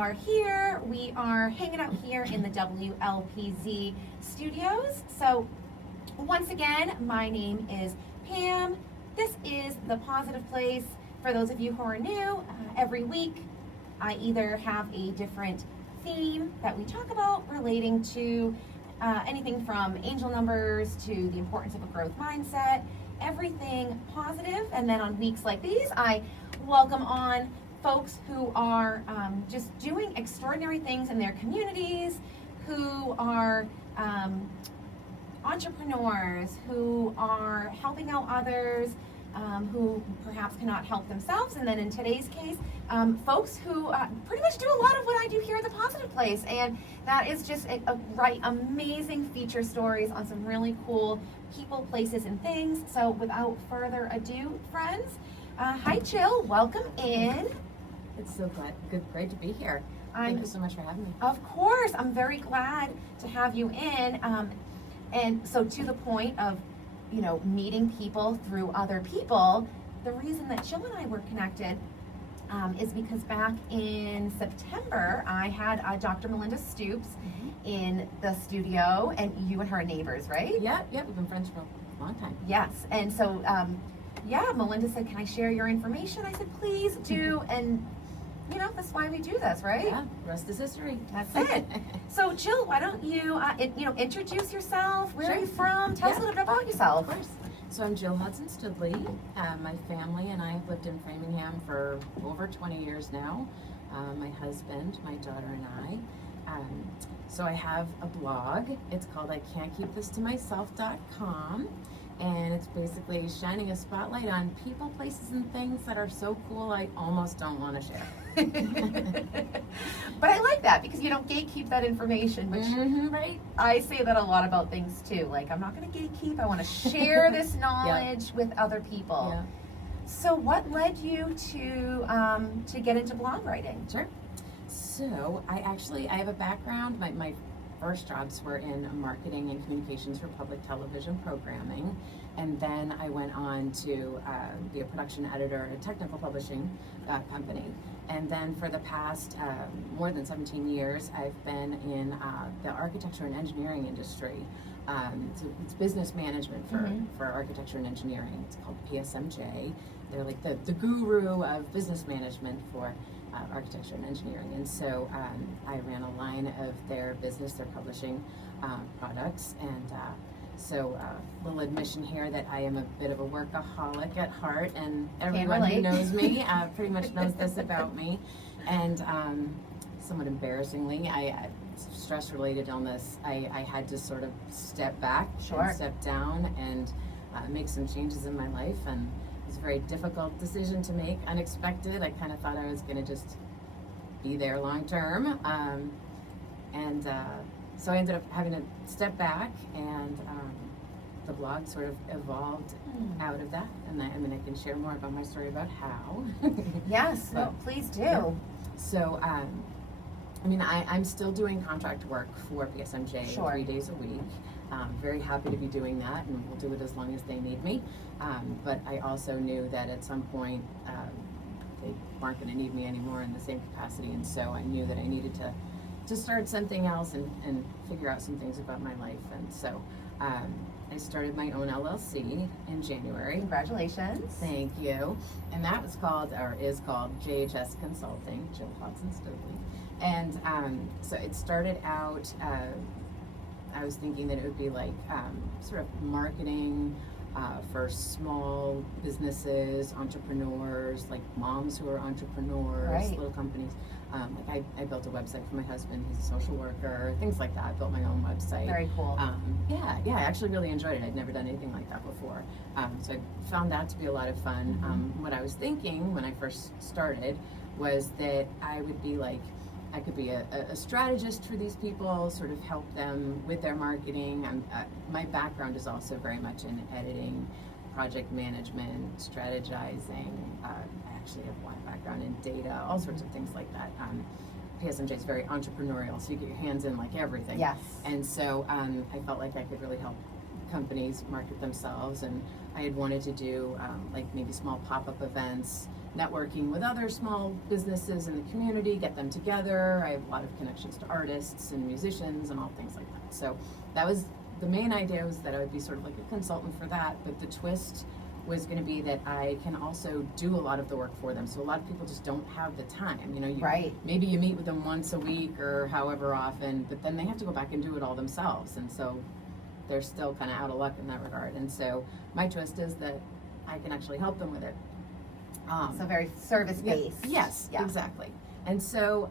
We are hanging out here in the WLPZ studios. So, once again, my name is Pam. This is the Positive Place. For those of you who are new, every week I either have a different theme that we talk about relating to anything from angel numbers to the importance of a growth mindset, everything positive. And then on weeks like these, I welcome on folks who are just doing extraordinary things in their communities, who are entrepreneurs, who are helping out others, who perhaps cannot help themselves. And then in today's case, folks who pretty much do a lot of what I do here at the Positive Place. And that is just amazing feature stories on some really cool people, places, and things. So without further ado, friends, hi Jill, welcome in. It's so great to be here. Thank you so much for having me. Of course, I'm very glad to have you in. And so to the point of, meeting people through other people, the reason that Jill and I were connected is because back in September, I had Dr. Melinda Stoops in the studio, and you and her are neighbors, right? Yeah, we've been friends for a long time. Yes, and so, Melinda said, can I share your information? I said, please do, and that's why we do this, right? Yeah, rest is history. That's it. So, Jill, why don't you, introduce yourself? Where are you from? Tell us a little bit about yourself. Of course. So I'm Jill Hudson-Studley. My family and I have lived in Framingham for over 20 years now. My husband, my daughter, and I. So I have a blog. It's called I Can't Keep This to Myself.com. And it's basically shining a spotlight on people, places, and things that are so cool I almost don't want to share. But I like that because you don't gatekeep that information, which right? I say that a lot about things too. Like, I'm not going to gatekeep. I want to share this knowledge with other people. Yeah. So what led you to get into blog writing? Sure. So I have a background. My first jobs were in marketing and communications for public television programming, and then I went on to be a production editor at a technical publishing company. And then for the past more than 17 years, I've been in the architecture and engineering industry. So it's business management for architecture and engineering. It's called PSMJ. They're like the guru of business management for architecture and engineering. And so I ran a line of their business, their publishing products. And so little admission here that I am a bit of a workaholic at heart, and everyone who knows me pretty much knows this about me. And somewhat embarrassingly, stress-related illness, I had to sort of step back and step down and make some changes in my life. And it was a very difficult decision to make, unexpected. I kind of thought I was going to just be there long term. So I ended up having to step back, and the blog sort of evolved out of that. And I can share more about my story about how. Yes, please do. Yeah. So, I'm still doing contract work for PSMJ 3 days a week. Very happy to be doing that, and we'll do it as long as they need me. But I also knew that at some point they weren't going to need me anymore in the same capacity, and so I knew that I needed to start something else and figure out some things about my life. And so I started my own LLC in January. Congratulations. Thank you. And that was is called JHS Consulting, Jill Hudson-Studley. And so it started out, I was thinking that it would be like sort of marketing for small businesses, entrepreneurs, like moms who are entrepreneurs, little companies. I built a website for my husband. He's a social worker, things like that. I built my own website. Very cool. I actually really enjoyed it. I'd never done anything like that before. So I found that to be a lot of fun. What I was thinking when I first started was that I would be like, I could be a strategist for these people, sort of help them with their marketing. My background is also very much in editing, project management, strategizing. I actually have one background in data, all sorts of things like that. PSMJ is very entrepreneurial, so you get your hands in like everything. Yes. And so I felt like I could really help companies market themselves, and I had wanted to do like maybe small pop-up events networking with other small businesses in the community, get them together. I have a lot of connections to artists and musicians and all things like that. So that was the main idea, was that I would be sort of like a consultant for that, but the twist was going to be that I can also do a lot of the work for them. So a lot of people just don't have the time. You know, Right. maybe you meet with them once a week or however often, but then they have to go back and do it all themselves. And so they're still kind of out of luck in that regard. And so my twist is that I can actually help them with it. So very service-based. Yes, Yeah. exactly. And so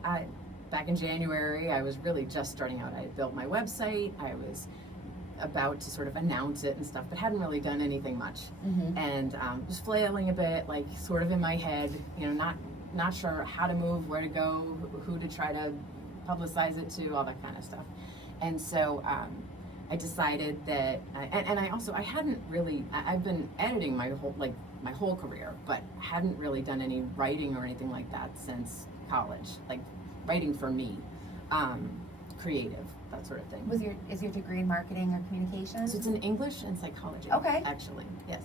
back in January, I was really just starting out. I had built my website. I was about to sort of announce it and stuff, but hadn't really done anything much. Mm-hmm. And was flailing a bit, like sort of in my head, you know, not sure how to move, where to go, who to try to publicize it to, all that kind of stuff. And so I decided that, and I hadn't really, I've been editing my whole career, but hadn't really done any writing or anything like that since college, like writing for me, creative, that sort of thing. Is your degree in marketing or communications? So it's in English and psychology. Okay. Actually, yes.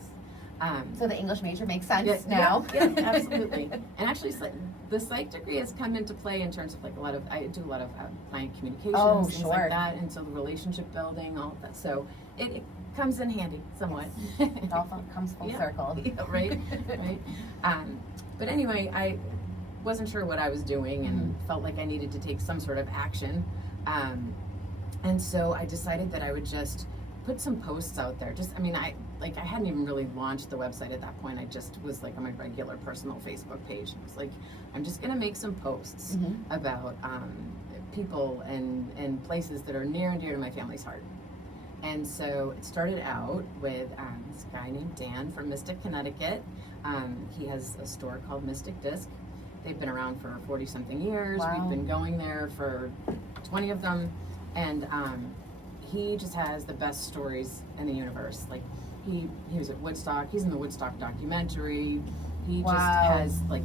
So the English major makes sense now. Yeah, absolutely. And actually, the psych degree has come into play in terms of like I do a lot of client communications, things like that, and so the relationship building, all of that. So it comes in handy somewhat. It all comes full circle. Yeah, right. But anyway, I wasn't sure what I was doing and felt like I needed to take some sort of action. And so I decided that I would just put some posts out there. I hadn't even really launched the website at that point. I just was like on my regular personal Facebook page. I was like, I'm just gonna make some posts about people and places that are near and dear to my family's heart. And so it started out with this guy named Dan from Mystic, Connecticut. He has a store called Mystic Disc. They've been around for 40-something years. Wow. We've been going there for 20 of them. And he just has the best stories in the universe. Like he was at Woodstock. He's in the Woodstock documentary. He just has like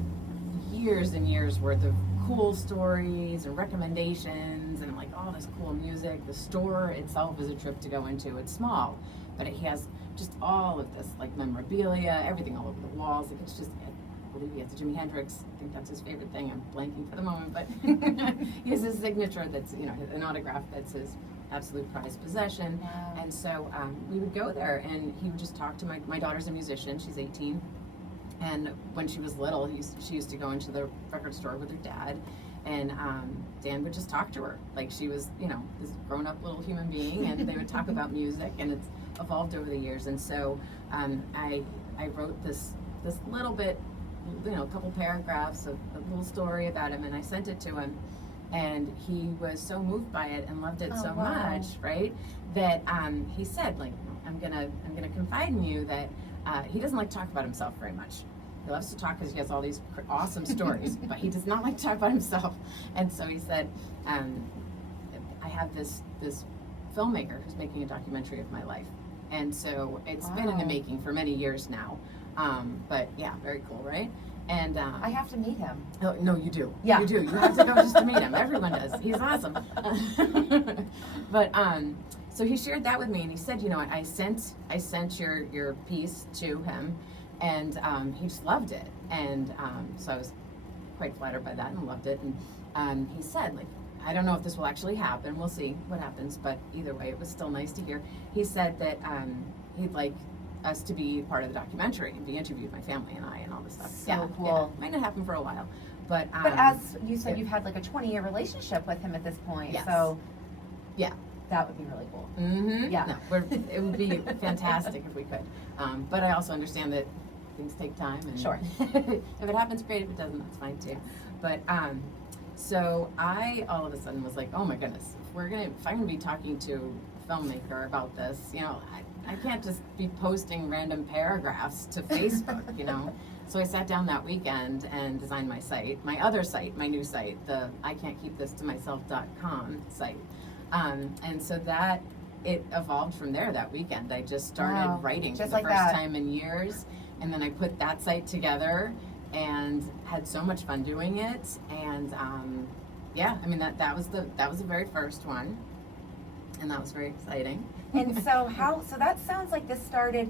years and years worth of cool stories and recommendations and like all this cool music. The store itself is a trip to go into. It's small, but he has just all of this like memorabilia, everything all over the walls. Like it's just, I believe he has a Jimi Hendrix. I think that's his favorite thing. I'm blanking for the moment, but he has his signature that's, you know, an autograph that's his absolute prized possession. Wow. And so we would go there and he would just talk to my daughter's a musician. She's 18. And when she was little, she used to go into the record store with her dad, and Dan would just talk to her like she was, you know, this grown-up little human being, and they would talk about music, and it's evolved over the years. And so I wrote this little bit, you know, a couple paragraphs of a little story about him, and I sent it to him, and he was so moved by it and loved it so much, right, that he said, like, I'm gonna confide in you that he doesn't like to talk about himself very much. He loves to talk because he has all these awesome stories, but he does not like to talk about himself. And so he said, I have this filmmaker who's making a documentary of my life. And so it's been in the making for many years now. But yeah, very cool, right? And I have to meet him. Oh, no, you do. Yeah. You do. You have to go just to meet him. Everyone does. He's awesome. But so he shared that with me, and he said, you know, I sent your piece to him, and he just loved it. And so I was quite flattered by that and loved it. And he said, like, I don't know if this will actually happen. We'll see what happens. But either way, it was still nice to hear. He said that he'd like us to be part of the documentary and be interviewed, my family and I, and all this stuff. So cool. Might not happen for a while, but as you said, you've had like a 20-year relationship with him at this point. Yes. So yeah, that would be really cool. Mm-hmm. Yeah. No, it would be fantastic if we could. But I also understand that things take time. And Sure. If it happens, great. If it doesn't, that's fine too. But so I all of a sudden was like, oh my goodness, if I'm gonna be talking to a filmmaker about this, you know, I can't just be posting random paragraphs to Facebook, you know. So I sat down that weekend and designed my site, my other site, my new site, the I can't keep this to myself.com site. And so that it evolved from there that weekend. I just started writing just for the like first that. time in years, and then I put that site together and had so much fun doing it. And yeah, I mean that was the very first one. And that was very exciting. And so so that sounds like you started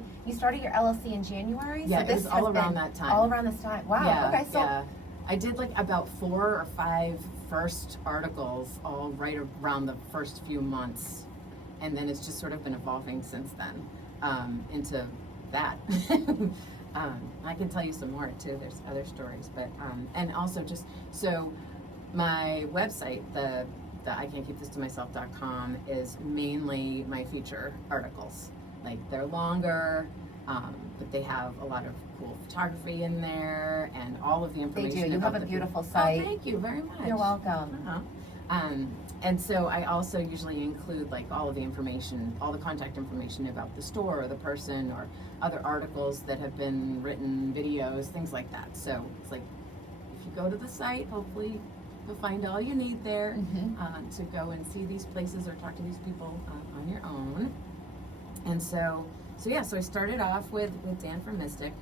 your LLC in January? Yeah, so this it was all has around been that time. All around this time. Wow. Yeah, Okay, so yeah. I did like about 4 or 5 first articles all right around the first few months. And then it's just sort of been evolving since then into that. I can tell you some more too. There's other stories, but and also just so my website, the I can't keep this to myself.com, is mainly my feature articles. Like they're longer, but they have a lot of cool photography in there and all of the they information. do. You about have a the beautiful Oh, site. thank you very much. You're welcome. And so I also usually include like all of the information, all the contact information about the store or the person or other articles that have been written, videos, things like that. So it's like if you go to the site, hopefully you'll find all you need there to go and see these places or talk to these people on your own. And so I started off with Dan from Mystic.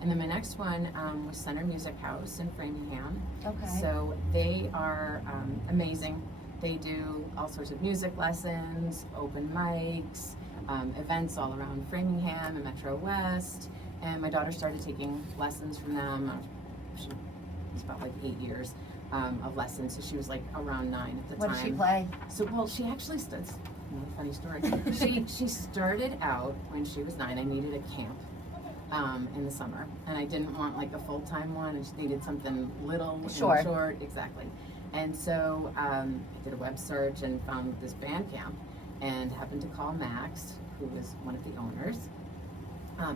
And then my next one was Center Music House in Framingham. Okay. So they are amazing. They do all sorts of music lessons, open mics, events all around Framingham and Metro West. And my daughter started taking lessons from them. She was about like 8 years of lessons. So she was like around 9 at the time. What did she play? So, well, she actually another funny story. she started out when she was 9. I needed a camp in the summer, and I didn't want like a full-time one. I just needed something little and short, exactly. And so I did a web search and found this band camp, and happened to call Max, who was one of the owners.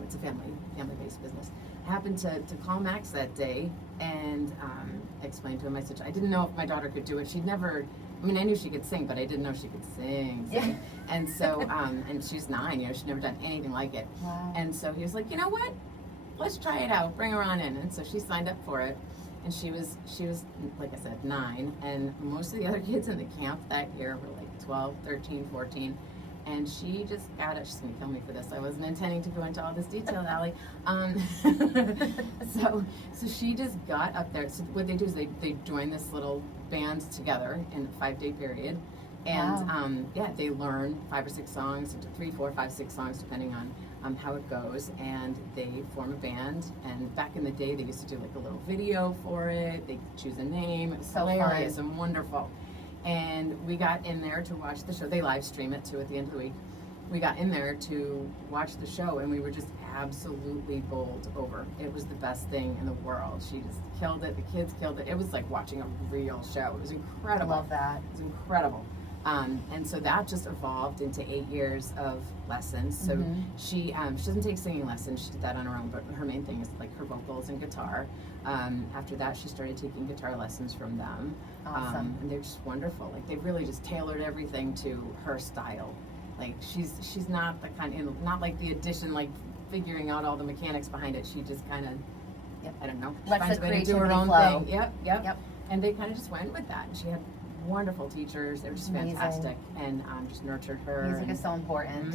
It's a family-based business. Happened to call Max that day and explain to him. I said I didn't know if my daughter could do it. She'd never. I mean, I knew she could sing, but I didn't know she could sing. Yeah. And so, and she's 9, she'd never done anything like it. Wow. And so he was like, you know what? Let's try it out. Bring her on in. And so she signed up for it. And she was, like I said, 9. And most of the other kids in the camp that year were like 12, 13, 14. And she just got it. She's going to kill me for this. I wasn't intending to go into all this detail, Allie. So she just got up there. So what they do is they join this little band together in a 5-day period. And wow. They learn 5 or 6 songs, 3, 4, 5, 6 songs, depending on how it goes. And they form a band. And back in the day, they used to do like a little video for it. They choose a name. It was So hilarious fun. and wonderful. And we got in there to watch the show. They live stream it too at the end of the week. We got in there to watch the show, and we were just absolutely bowled over. It was the best thing in the world. She just killed it. The kids killed it. It was like watching a real show. It was incredible. I love that. It was incredible. And so that just evolved into 8 years of lessons. So she doesn't take singing lessons. She did that on her own, but her main thing is like her vocals and guitar. After that, she started taking guitar lessons from them. Awesome. And they're just wonderful. Like they've really just tailored everything to her style. Like she's not the kind, not like the addition, like figuring out all the mechanics behind it. She just kind of, I don't know, Lets finds the a way to do her creativity own flow. thing. Yep. And they kind of just went with that. And she had wonderful teachers. They were just Amazing. fantastic, and just nurtured her. Music is so important.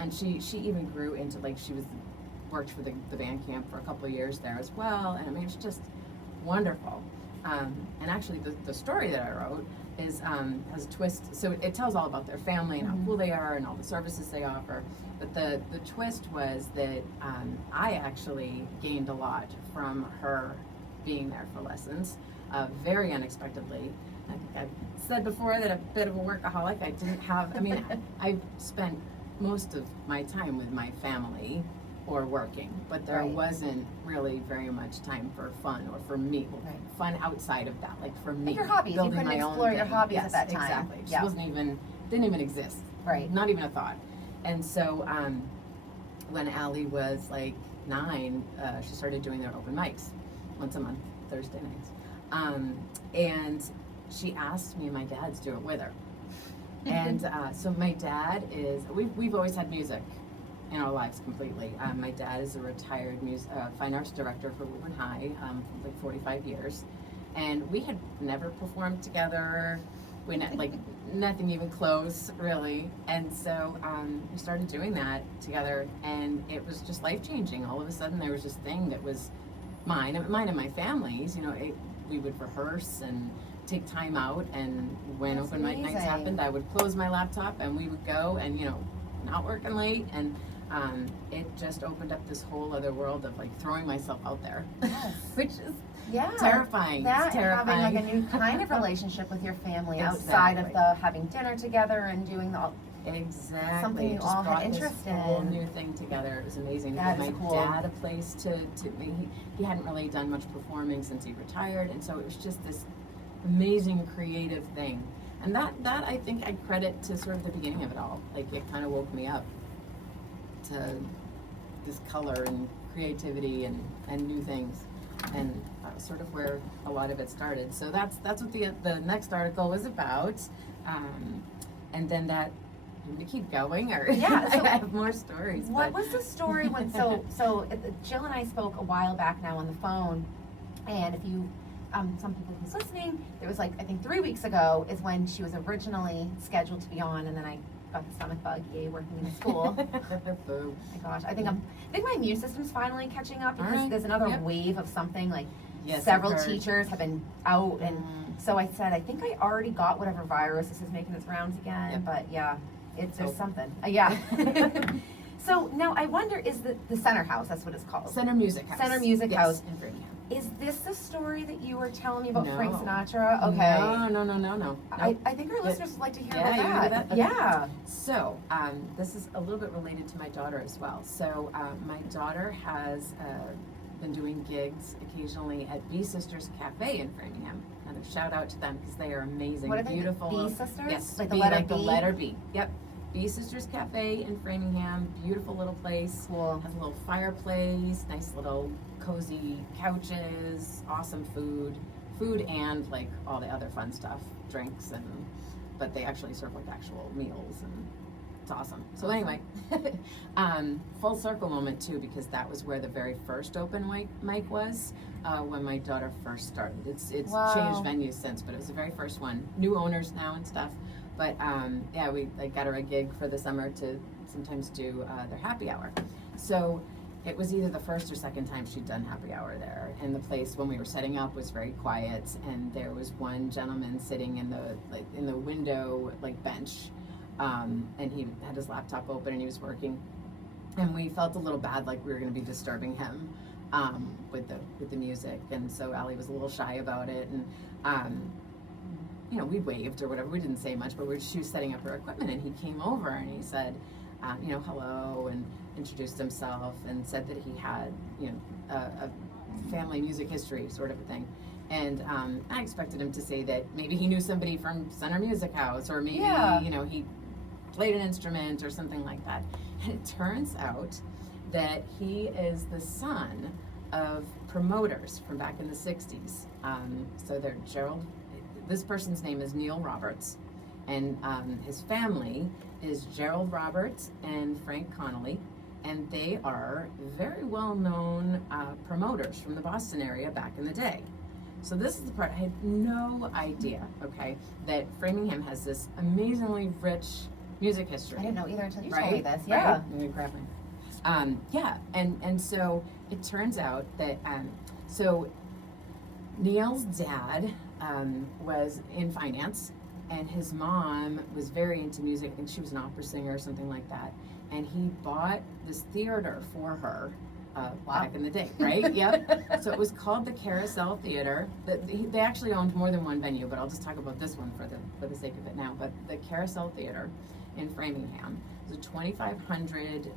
And she even grew into like worked for the band camp for a couple of years there as well. And I mean, it's just wonderful. And actually, the story that I wrote is has a twist. So it tells all about their family and how cool they are and all the services they offer. But the twist was that I actually gained a lot from her being there for lessons, very unexpectedly. I think I've said before that I'm a bit of a workaholic. I didn't have. I mean, I spent most of my time with my family or working, but there wasn't really very much time for fun or for me. Fun outside of that, like for me. Like your hobbies. You couldn't explore your hobbies at that time. Exactly. It just didn't even exist. Right. Not even a thought. And so when Allie was like 9, she started doing their open mics once a month, Thursday nights. And she asked me and my dad to do it with her. And so my dad we've always had music in our lives completely. My dad is a retired fine arts director for Woburn High for like 45 years. And we had never performed together. Like nothing even close, really. And so we started doing that together, and it was just life-changing. All of a sudden, there was this thing that was mine and my family's. We would rehearse and take time out, and when That's open mic nights amazing. happened, I would close my laptop and we would go, and not working late, and it just opened up this whole other world of like throwing myself out there, Yes. which is Yeah. terrifying. That It's and having terrifying. like a new kind of relationship with your family outside of Exactly. the having dinner together and doing the. Exactly. Something you It just all had brought interest this whole in. new thing together. It was amazing. That It gave is my cool. dad a place to he hadn't really done much performing since he retired, and so it was just this amazing creative thing. And that I think I credit to sort of the beginning of it all. Like, it kind of woke me up to this color and creativity and new things. And that was sort of where a lot of it started. So that's what the next article was about. And then that, you want me to keep going, or Yeah, so I have more stories. What but- was the story when? Jill and I spoke a while back now on the phone, and if you, some people who's listening, there was like I think 3 weeks ago is when she was originally scheduled to be on, and then I got the stomach bug. Yay, working in a school. Boo. My gosh, I think my immune system's finally catching up because Alright, there's another yep. wave of something like Yes, several I've heard. teachers have been out, and Mm. so I said I think I already got whatever virus this is making its rounds again. Yep. But yeah, there's So- something. Yeah. So now I wonder, is the Center House? That's what it's called. Center Music House. Center Music Yes, House. in Framingham. Is this the story that you were telling me about No. Frank Sinatra? Okay. No. I think our listeners would like to hear Yeah, you about wanna that. do that? Okay. Yeah. So, this is a little bit related to my daughter as well. So, my daughter has been doing gigs occasionally at B Sisters Cafe in Framingham. Kind of shout out to them because they are amazing, What are they? beautiful. B Sisters? Yes, Like the B, letter like the B? letter B. Yep. B Sisters Cafe in Framingham, beautiful little place. Cool. Has a little fireplace, nice little cozy couches, awesome food and like all the other fun stuff, drinks, but they actually serve like actual meals, and it's awesome. So anyway, full circle moment too, because that was where the very first open mic was when my daughter first started. It's Wow. changed venues since, but it was the very first one. New owners now and stuff. But yeah, we got her a gig for the summer to sometimes do their happy hour. So it was either the first or second time she'd done happy hour there, and the place when we were setting up was very quiet, and there was one gentleman sitting in the window bench, and he had his laptop open and he was working, and we felt a little bad, like we were going to be disturbing him with the music, and so Allie was a little shy about it, and we waved or whatever. We didn't say much, but she was setting up her equipment, and he came over and he said, hello, and introduced himself and said that he had, a family music history sort of a thing. And I expected him to say that maybe he knew somebody from Center Music House, or maybe, Yeah. he played an instrument or something like that. And it turns out that he is the son of promoters from back in the 60s. So they're this person's name is Neil Roberts, and his family is Gerald Roberts and Frank Connolly, and they are very well-known promoters from the Boston area back in the day. So this is the part, I had no idea, okay, that Framingham has this amazingly rich music history. I didn't know either until you told Right? me this. Right? Yeah. Let me grab mine. Yeah, and so it turns out that, so Neil's dad was in finance, and his mom was very into music. I think she was an opera singer or something like that. And he bought this theater for her back in the day, right? Yep. So it was called the Carousel Theater. They actually owned more than one venue, but I'll just talk about this one for the sake of it now. But the Carousel Theater in Framingham was a 2,500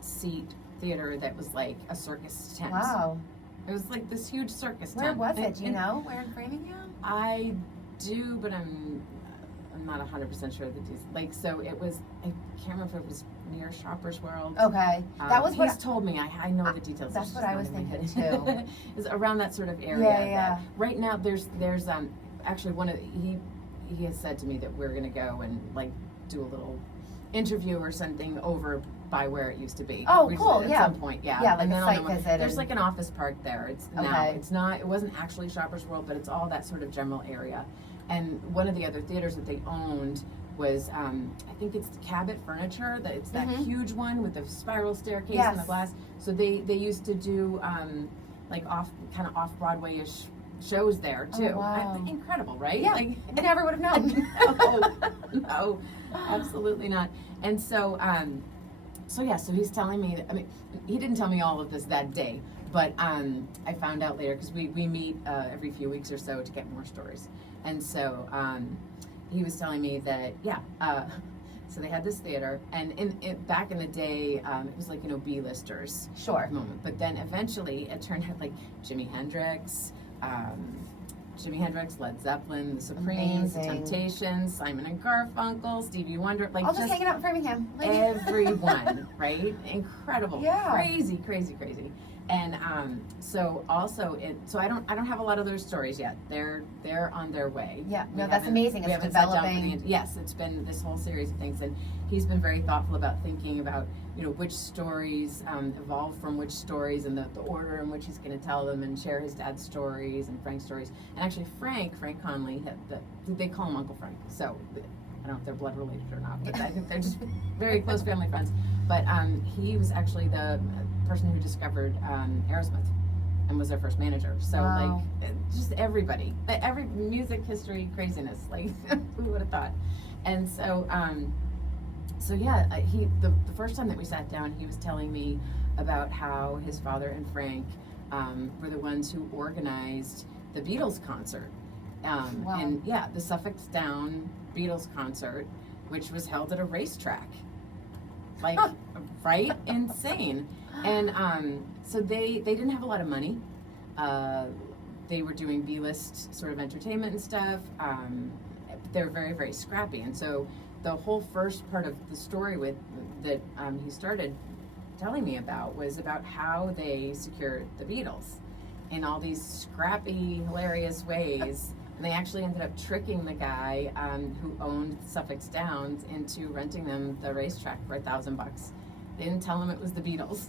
seat theater that was like a circus tent. Wow. It was like this huge circus Where tent. was it? And- Do you know? Where in Framingham? I do, but I'm not 100% sure of the details. So it was, I can't remember if it was near Shoppers World. Okay. That was what he's told me. I know the details. that's it's what just I not was in my thinking, head. too. It's around that sort of area. Yeah, yeah. that- right now, there's actually he has said to me that we're gonna go and do a little interview or something over by where it used to be. Oh, which cool, At yeah. some point, yeah. Yeah, like And a then site on the- visit There's and- like an office park there. It's now. Okay. It's not. It wasn't actually Shoppers World, but it's all that sort of general area. And one of the other theaters that they owned was, I think it's Cabot Furniture. It's that Mhm. huge one with the spiral staircase and the Yes. glass. So they used to do off Broadway-ish shows there too. Oh, wow. Incredible, right? Yeah, Like, I never would have known. no, absolutely not. And so, so he's telling me that, I mean, he didn't tell me all of this that day, but I found out later because we meet every few weeks or so to get more stories. And so he was telling me that, so they had this theater, and back in the day, it was like, B-listers. Sure. Moment. But then eventually it turned out like Jimi Hendrix, Led Zeppelin, The Supremes, The Amazing. Temptations, Simon and Garfunkel, Stevie Wonder, like All just hanging out in Framingham. Like, everyone, right? Incredible. Yeah. Crazy. And so also so I don't have a lot of those stories yet. They're on their way. Yeah, We no, that's haven't- amazing. we It's haven't sat down for developing. yes, it's been this whole series of things, and he's been very thoughtful about thinking about which stories evolve from which stories, and the order in which he's going to tell them and share his dad's stories and Frank's stories. And actually, Frank Conley, they call him Uncle Frank. So I don't know if they're blood related or not, but I think they're just very close family friends. But he was actually the person who discovered Aerosmith and was their first manager. So Wow. like just everybody, every music history craziness, like who would have thought? And so the first time that we sat down, he was telling me about how his father and Frank were the ones who organized the Beatles concert. Wow. And the Suffolk Down Beatles concert, which was held at a racetrack. Like, right? Insane. And so they didn't have a lot of money. They were doing B-list sort of entertainment and stuff. They were very, very scrappy. And so the whole first part of the story that he started telling me about was about how they secured the Beatles in all these scrappy, hilarious ways. And they actually ended up tricking the guy who owned Suffolk Downs into renting them the racetrack for $1,000. They didn't tell him it was the Beatles.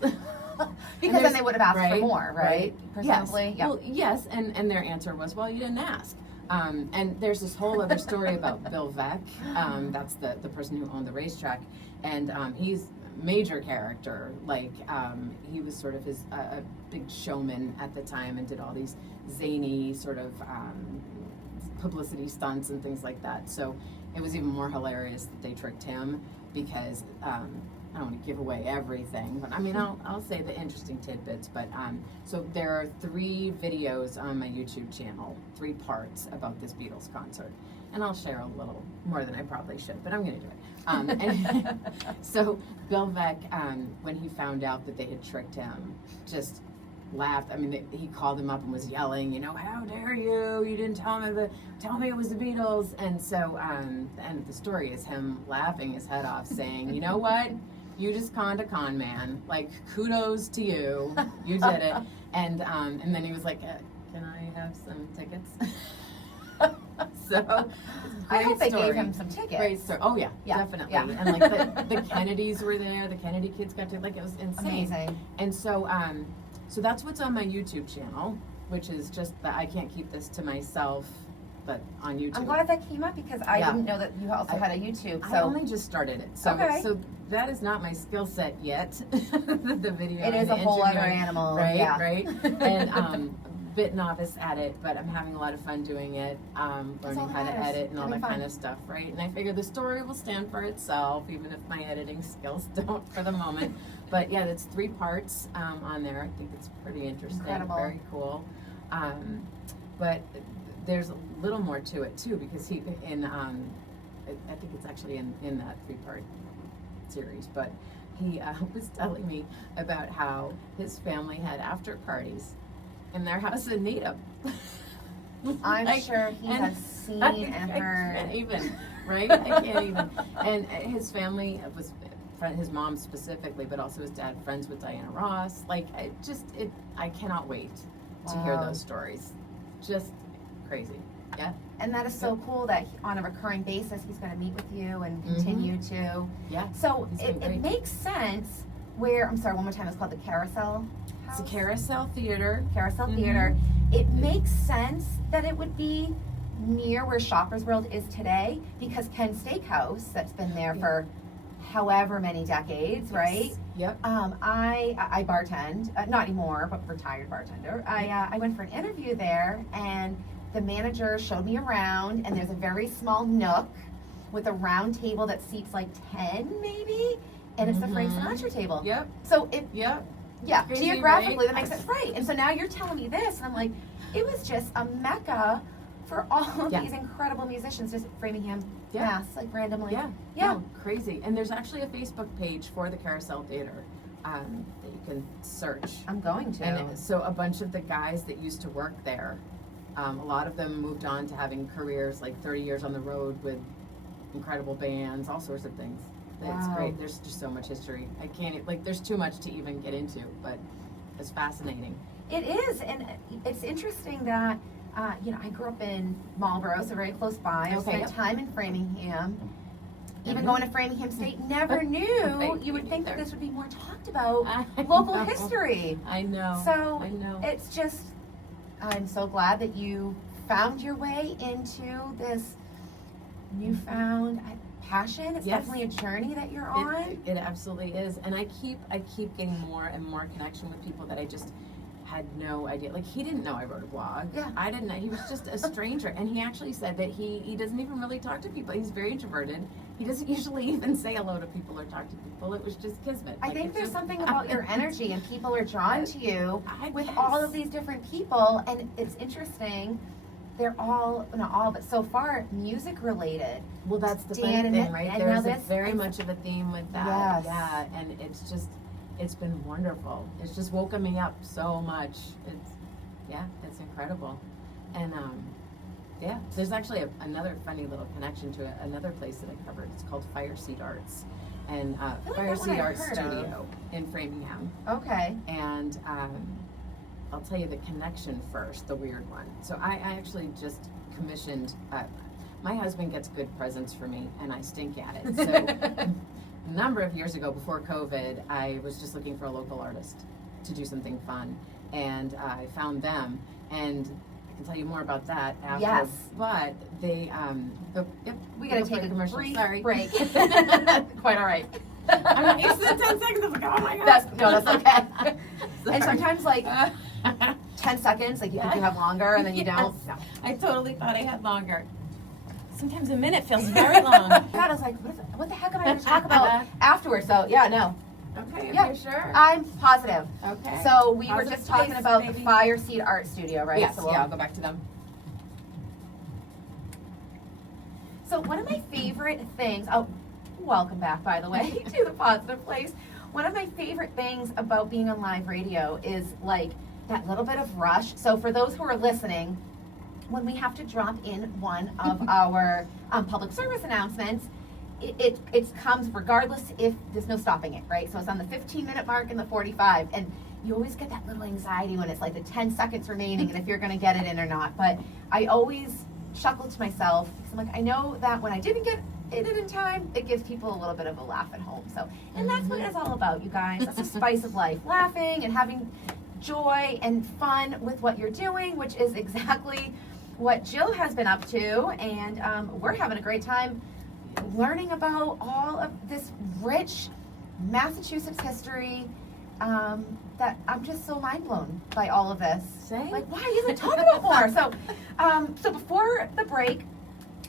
Because then they would have asked for more, right? Yes. Presumably. Yeah. Well, yes, and their answer was, well, you didn't ask. And there's this whole other story about Bill Veeck. That's the person who owned the racetrack. And he's a major character. Like, he was sort of a big showman at the time and did all these zany sort of publicity stunts and things like that. So it was even more hilarious that they tricked him because I don't want to give away everything, but I mean I'll say the interesting tidbits. But so there are 3 videos on my YouTube channel, 3 parts about this Beatles concert, and I'll share a little more than I probably should, but I'm going to do it. And so Bill Veeck, when he found out that they had tricked him, just laughed. I mean, he called him up and was yelling, how dare you? You didn't tell me it was the Beatles. And so the end of the story is him laughing his head off, saying, you know what? You just conned a con man. Like, kudos to you. You did it. And then he was like, can I have some tickets? So, I hope they story. gave him some tickets. Great story. Oh yeah, Yeah, definitely. yeah. And like the Kennedys were there. The Kennedy kids got to, like, it was insane. Amazing. And so so that's what's on my YouTube channel, which is just that I can't keep this to myself, but on YouTube. I'm glad that came up because I Yeah. didn't know that you also had a YouTube. I So only just started it, so Okay. so that is not my skill set yet. The video. it is and a the whole other interviewing. animal. Right, Yeah. right. And bit novice at it, but I'm having a lot of fun doing it, all learning that how to matters. edit and all Having that kind fun. of stuff, right? And I figure the story will stand for itself, even if my editing skills don't for the moment. But yeah, it's 3 parts on there. I think it's pretty interesting, Incredible. very cool. But there's a little more to it too, because he I think it's actually in that 3-part series, but he was telling me about how his family had after parties in their house in Needham. I'm Like, sure he and has seen I and can't heard. even, right? I can't even. And his family was, his mom specifically, but also his dad, friends with Diana Ross. Like, I cannot wait to hear Wow. those stories. Just crazy. Yeah. And that is so cool that on a recurring basis he's going to meet with you and continue to. Yeah. So He's it been great. makes sense where, I'm sorry, one more time, it's called the Carousel It's a House? Carousel Theater. Carousel Mhm. Theater. It makes sense that it would be near where Shoppers World is today because Ken Steakhouse, that's been there for however many decades, right? Yep. I bartend, not anymore, but retired bartender. I went for an interview there, and the manager showed me around, and there's a very small nook with a round table that seats like 10 maybe, and it's the Frank Sinatra table. Yep. So it, Yep. yeah, Crazy, geographically right? that makes it right. And so now you're telling me this, and I'm like, it was just a mecca for all of Yeah. these incredible musicians, just Framingham, Yeah. Mass, like randomly. Yeah. Yeah. No, crazy. And there's actually a Facebook page for the Carousel Theater that you can search. I'm going to. And so a bunch of the guys that used to work there, a lot of them moved on to having careers like 30 years on the road with incredible bands, all sorts of things. It's Wow. great. There's just so much history. I can't, like, there's too much to even get into, but it's fascinating. It is, and it's interesting that, I grew up in Marlborough, so very close by. I Okay, spent yep. time in Framingham. Even Mhm. going to Framingham State, never knew. Right, You would me think that neither. this would be more talked about. I Local know. history. I know. So I know. it's just, I'm so glad that you found your way into this newfound passion. It's Yes. definitely a journey that you're on. It absolutely is, and I keep getting more and more connection with people that I just had no idea. Like, he didn't know I wrote a blog. Yeah. I didn't know. He was just a stranger, and he actually said that he doesn't even really talk to people. He's very introverted. He doesn't usually even say hello to people or talk to people. It was just kismet. I Like, think it there's just something about your happened. energy, and people are drawn to you I with guess. all of these different people. And it's interesting. They're all, not all, but so far, music related. Well, that's the Dan funny and thing, it- right? and There's now a this very is- much of a theme with that. Yes. Yeah, and it's been wonderful. It's just woken me up so much. It's incredible. And yeah, there's actually another funny little connection to another place that I covered. It's called Fireseed Arts, and feel like Fireseed that one I've Arts heard of. Studio in Framingham. Okay. And I'll tell you the connection first, the weird one. So I actually just commissioned. My husband gets good presents for me, and I stink at it. So a number of years ago, before COVID, I was just looking for a local artist to do something fun, and I found them. And I can tell you more about that after. Yes. But they, yep, We gotta go for take a commercial. brief Sorry. break. Quite all right. I'm not used to the 10 seconds. I'm like, oh my god. That's okay. And Sorry. sometimes, like, 10 seconds, like you think you have longer, and then you don't. Yes. I totally thought I had longer. Sometimes a minute feels very long. God, I was like, what the heck am I going to talk about afterwards? So, yeah, no. Okay, Yeah. you're sure? I'm positive. Okay. So, we were Positive just talking place, about the maybe. Fireseed Art Studio, right? Yes, So we'll yeah, I'll go back to them. So one of my favorite things, welcome back, by the way, to the Positive Place. One of my favorite things about being on live radio is like that little bit of rush. So for those who are listening, when we have to drop in one of our public service announcements, it comes regardless if there's no stopping it, right? So it's on the 15-minute mark and the 45, and you always get that little anxiety when it's like the 10 seconds remaining and if you're going to get it in or not. But I always chuckle to myself because I'm like, I know that when I didn't get it in time, it gives people a little bit of a laugh at home. So, and that's what it's all about, you guys. That's the spice of life, laughing and having joy and fun with what you're doing, which is exactly what Jill has been up to. And we're having a great time learning about all of this rich Massachusetts history. That I'm just so mind blown by all of this. Same. Like, why isn't it talked about more? So, so before the break,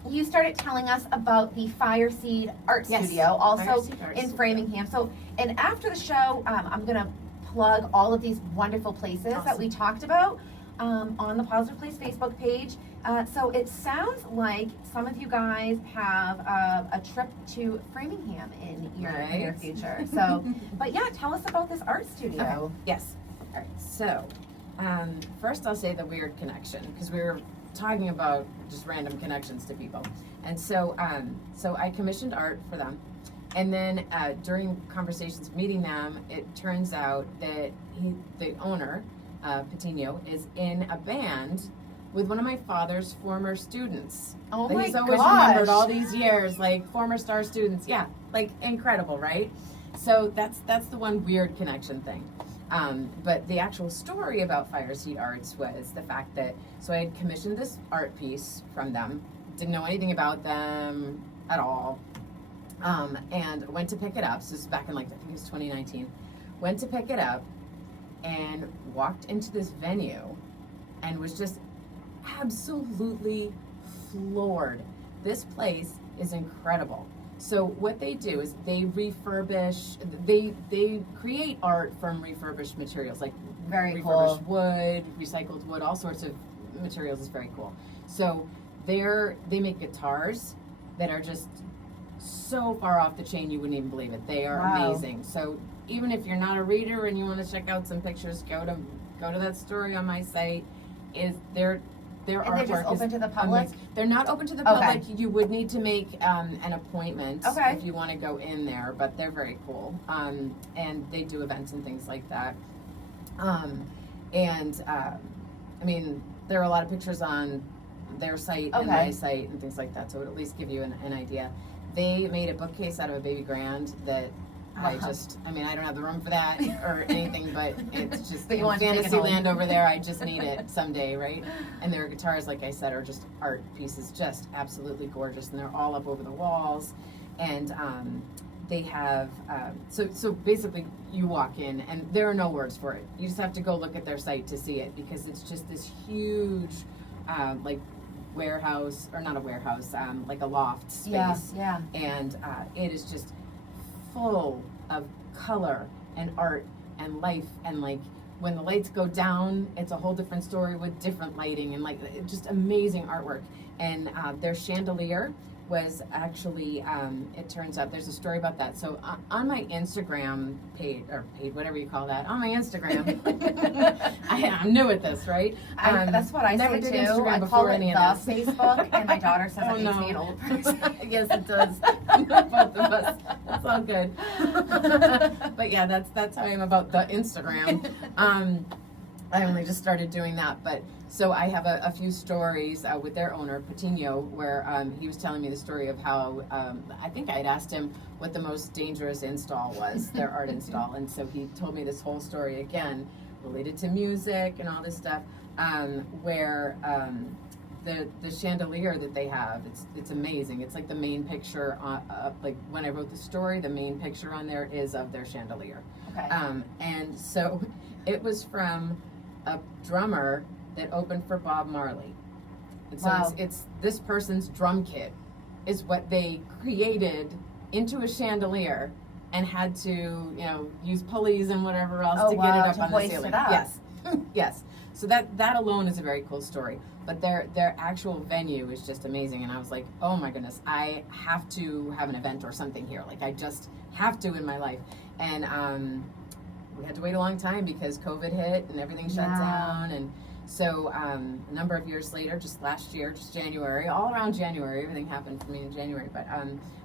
you started telling us about the Fireseed Art Yes, Studio, also Fireseed Art in Studio. Framingham. So, and after the show, I'm gonna plug all of these wonderful places that Awesome. we talked about on the Positive Place Facebook page. So it sounds like some of you guys have a trip to Framingham in your near Right. future. So, but yeah, tell us about this art studio. Okay. Yes. All right. So, first I'll say the weird connection because we were talking about just random connections to people, and so so I commissioned art for them, and then during conversations meeting them, it turns out that the owner, Patino, is in a band with one of my father's former students. Oh Like, my he's always gosh. remembered all these years, like former star students. Yeah, like incredible, right? So that's the one weird connection thing. But the actual story about Fireseed Arts was the fact that, so I had commissioned this art piece from them, didn't know anything about them at all, And went to pick it up. So this is back in, like, I think it was 2019. Went to pick it up and walked into this venue and was just absolutely floored. This place is incredible. So what they do is they refurbish, they create art from refurbished materials, like Very refurbished cool. wood, recycled wood, all sorts of materials. Is very cool. So they make guitars that are just so far off the chain you wouldn't even believe it. They are Wow. amazing. So even if you're not a reader and you want to check out some pictures, go to that story on my site. Is their And artwork they're just open is to the public? amazing. They're not open to the Okay. public. You would need to make an appointment Okay. if you want to go in there, but they're very cool. And they do events and things like that. I mean, there are a lot of pictures on their site and Okay. my site and things like that, so it would at least give you an idea. They made a bookcase out of a baby grand that I Wow. mean, I don't have the room for that or anything, but it's just But you want to take it fantasy home. land over there. I just need it someday, right? And their guitars, like I said, are just art pieces, just absolutely gorgeous, and they're all up over the walls. And they have so basically you walk in and there are no words for it. You just have to go look at their site to see it, because it's just this huge like warehouse, or not a warehouse, like a loft space. Yeah. And it is just full of color and art and life, and like when the lights go down, it's a whole different story with different lighting, and like just amazing artwork. And their chandelier was actually, it turns out there's a story about that. So on my Instagram page, whatever you call that, on my Instagram, I'm new at this, right? That's what I never say did too. Instagram I before call it any the of this. Facebook, and my daughter says Oh, it makes no. me an old person. Yes, it does. Both of us. It's all good. But yeah, that's how I am about the Instagram. I only just started doing that, but so I have a few stories with their owner, Patino, where he was telling me the story of how I think I had asked him what the most dangerous install was, their art install, and so he told me this whole story again, related to music and all this stuff, where the chandelier that they have, it's amazing. It's like the main picture, like when I wrote the story, the main picture on there is of their chandelier. Okay. And so it was from a drummer that opened for Bob Marley. And so Wow. it's this person's drum kit is what they created into a chandelier and had to, use pulleys and whatever else Oh, to get wow, it up to on the hoist ceiling. it up. Yes. Yes. So that alone is a very cool story. But their actual venue is just amazing, and I was like, oh my goodness, I have to have an event or something here. Like I just have to in my life. And we had to wait a long time because COVID hit and everything shut Yeah. down. And so a number of years later, just last year, just January, all around January, everything happened for me in January. But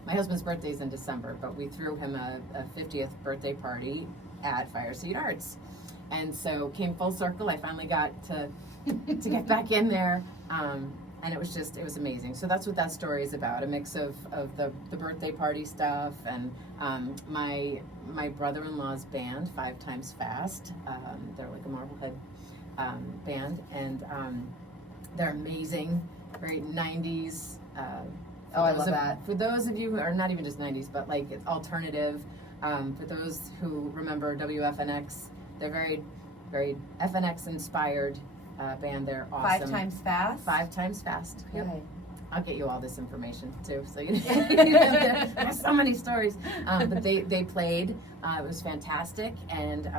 my husband's birthday's in December, but we threw him a 50th birthday party at Fireseed Arts. And so came full circle. I finally got to get back in there. And it was amazing. So that's what that story is about, a mix of the birthday party stuff and my brother-in-law's band, 5 Times Fast. They're like a Marblehead band, and they're amazing, very 90s. Oh, I love that. For those of you who are not even just 90s, but like it's alternative, for those who remember WFNX, they're very, very FNX inspired band. They're awesome. 5 Times Fast? 5 Times Fast. Yep. Okay. I'll get you all this information too, so you there's so many stories. But they played. It was fantastic, and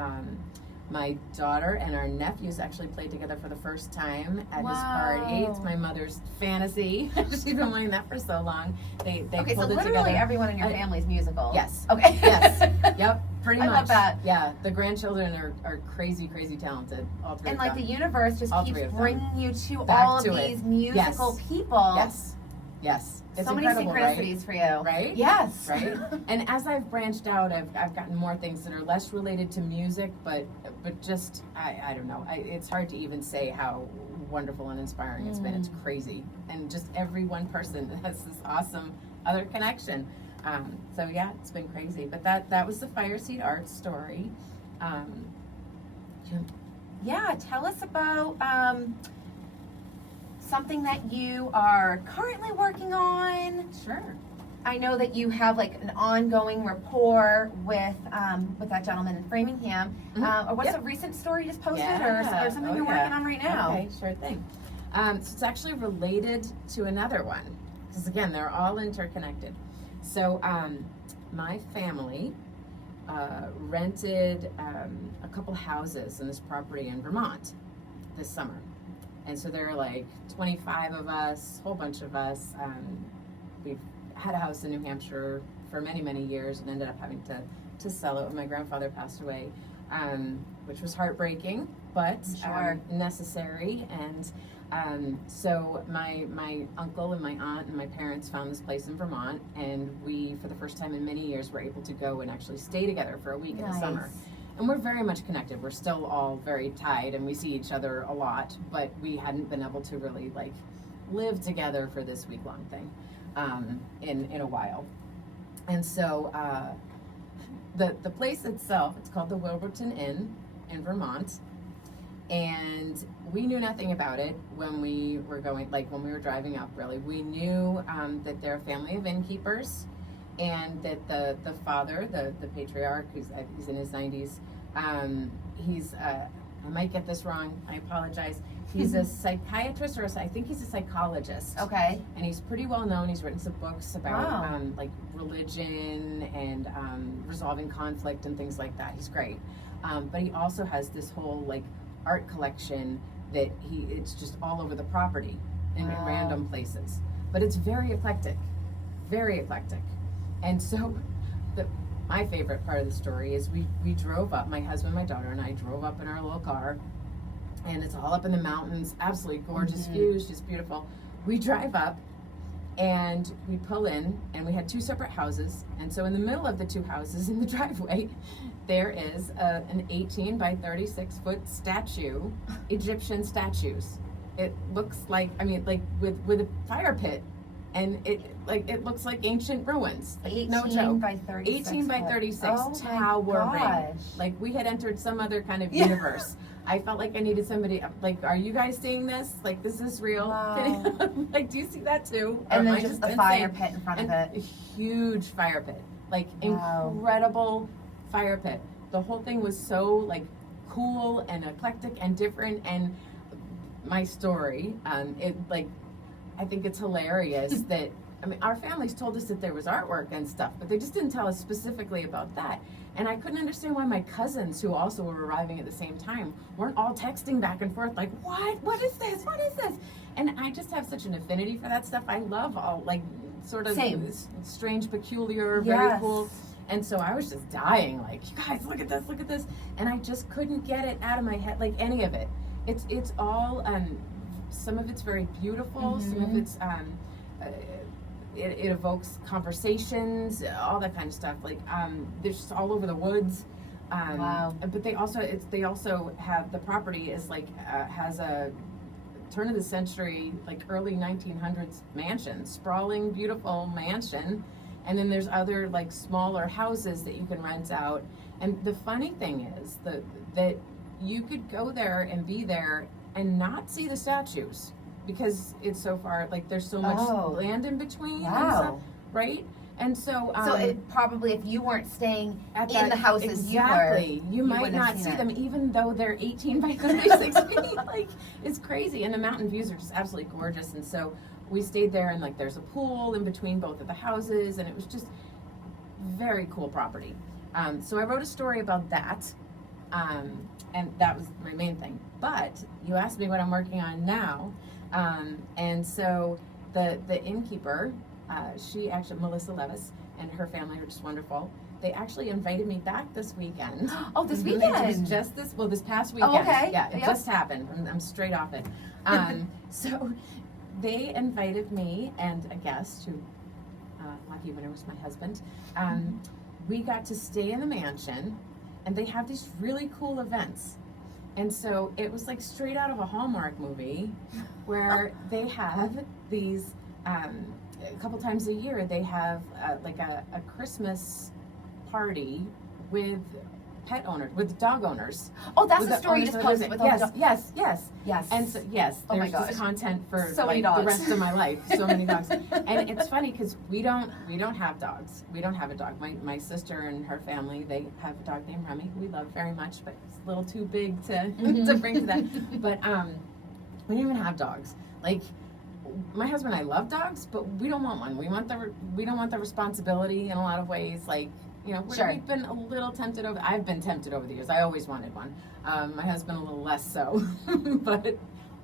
my daughter and our nephews actually played together for the first time at his party. It's my mother's fantasy. She's been wanting that for so long. They Okay, so pulled it literally together. everyone in your family is musical. Yes. Okay. Yes. Yep. Pretty I much. love that. Yeah. The grandchildren are crazy, crazy talented. All three And of like them. the universe just All keeps three of them. bringing you to Back all of to it. these musical Yes. people. Yes. Yes. It's So many incredible, right? synchronicities for you. Right? Yes. Right? And as I've branched out, I've gotten more things that are less related to music, but just, I don't know. It's hard to even say how wonderful and inspiring it's been. It's crazy. And just every one person has this awesome other connection. So yeah, it's been crazy. But that was the Fireseed Arts story. Yeah, tell us about something that you are currently working on. Sure. I know that you have like an ongoing rapport with that gentleman in Framingham. Or what's a recent story you just posted, or something you're working on right now? Okay, sure thing. So it's actually related to another one, because again, they're all interconnected. So my family rented a couple houses in this property in Vermont this summer. And so there are like 25 of us, a whole bunch of us. We've had a house in New Hampshire for many, many years and ended up having to sell it when my grandfather passed away, which was heartbreaking, but necessary. And so my uncle and my aunt and my parents found this place in Vermont, and we, for the first time in many years, were able to go and actually stay together for a week in the summer. And we're very much connected. We're still all very tied, and we see each other a lot, but we hadn't been able to really like live together for this week-long thing in a while. And so the place itself, it's called the Wilburton Inn in Vermont, and we knew nothing about it when we were going, like when we were driving up, really. We knew that they're a family of innkeepers, and that the father, the patriarch, who's in his 90s, he's, I might get this wrong, I apologize. He's a psychiatrist, or I think he's a psychologist. Okay. And he's pretty well known. He's written some books about like religion and resolving conflict and things like that. He's great. But he also has this whole like art collection that it's just all over the property in random places. But it's very eclectic, very eclectic. And so my favorite part of the story is we drove up, my husband, my daughter, and I drove up in our little car, and it's all up in the mountains, absolutely gorgeous views, just beautiful. We drive up and we pull in, and we had two separate houses, and so in the middle of the two houses in the driveway, there is an 18 by 36 foot statue, Egyptian statues. It looks like, I mean, like with a fire pit. And it looks like ancient ruins. 18 no joke. by 36. 18 by 36, towering. Like we had entered some other kind of universe. I felt like I needed somebody, like, are you guys seeing this? Like, this is real. Wow. Like, do you see that too? And then just the fire pit in front of it. A huge fire pit. Like, incredible fire pit. The whole thing was so, like, cool and eclectic and different. And my story, I think it's hilarious that, I mean, our families told us that there was artwork and stuff, but they just didn't tell us specifically about that. And I couldn't understand why my cousins, who also were arriving at the same time, weren't all texting back and forth like, what is this? What is this? And I just have such an affinity for that stuff. I love all, like, sort of strange, peculiar, very cool. And so I was just dying, like, you guys, look at this. And I just couldn't get it out of my head, like any of it. It's all, some of it's very beautiful, some of it's, it evokes conversations, all that kind of stuff. Like, they're just all over the woods. But they also have, the property is like, has a turn of the century, like early 1900s mansion, sprawling, beautiful mansion. And then there's other like smaller houses that you can rent out. And the funny thing is that you could go there and be there and not see the statues because it's so far, like there's so much land in between and stuff, right? And so it probably, if you weren't staying in the houses you might not see them, even though they're 18 by 36 feet. Like, it's crazy. And the mountain views are just absolutely gorgeous. And so we stayed there, and like there's a pool in between both of the houses, and it was just very cool property. So I wrote a story about that. And that was my main thing. But you asked me what I'm working on now. And so the innkeeper, she actually, Melissa Levis, and her family are just wonderful. They actually invited me back this weekend. Oh, this weekend? It was just this past weekend. Oh, okay. Yeah, it just happened. I'm straight off it. So they invited me and a guest who, lucky winner was my husband. We got to stay in the mansion, and they have these really cool events. And so it was like straight out of a Hallmark movie where they have these, a couple times a year, they have like a Christmas party with pet owners, with dog owners. Oh, that's With the story you owners just that live posted in- with all the yes, dogs. yes. Yes. And so, yes, Oh my there's just gosh. content for So many like the dogs. rest of my life. So many dogs. And it's funny because we don't have dogs. We don't have a dog. My sister and her family, they have a dog named Remy, who we love very much, but it's a little too big to to bring to that. But we don't even have dogs. Like, my husband and I love dogs, but we don't want one. We don't want the responsibility in a lot of ways. Like, you know, Sure. we've been a little tempted over. I've been tempted over the years. I always wanted one. My husband a little less so, but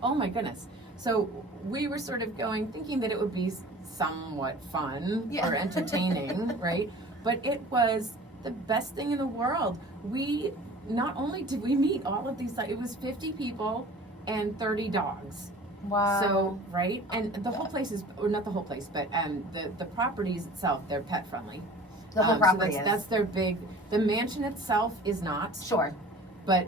oh my goodness. So we were sort of thinking that it would be somewhat fun Yeah. or entertaining, right? But it was the best thing in the world. We not only did we meet all of these, it was 50 people and 30 dogs. Wow. So, right? And the whole place is, or not the whole place, but the properties itself, they're pet friendly. The whole property so that's their big, the mansion itself is not, Sure. but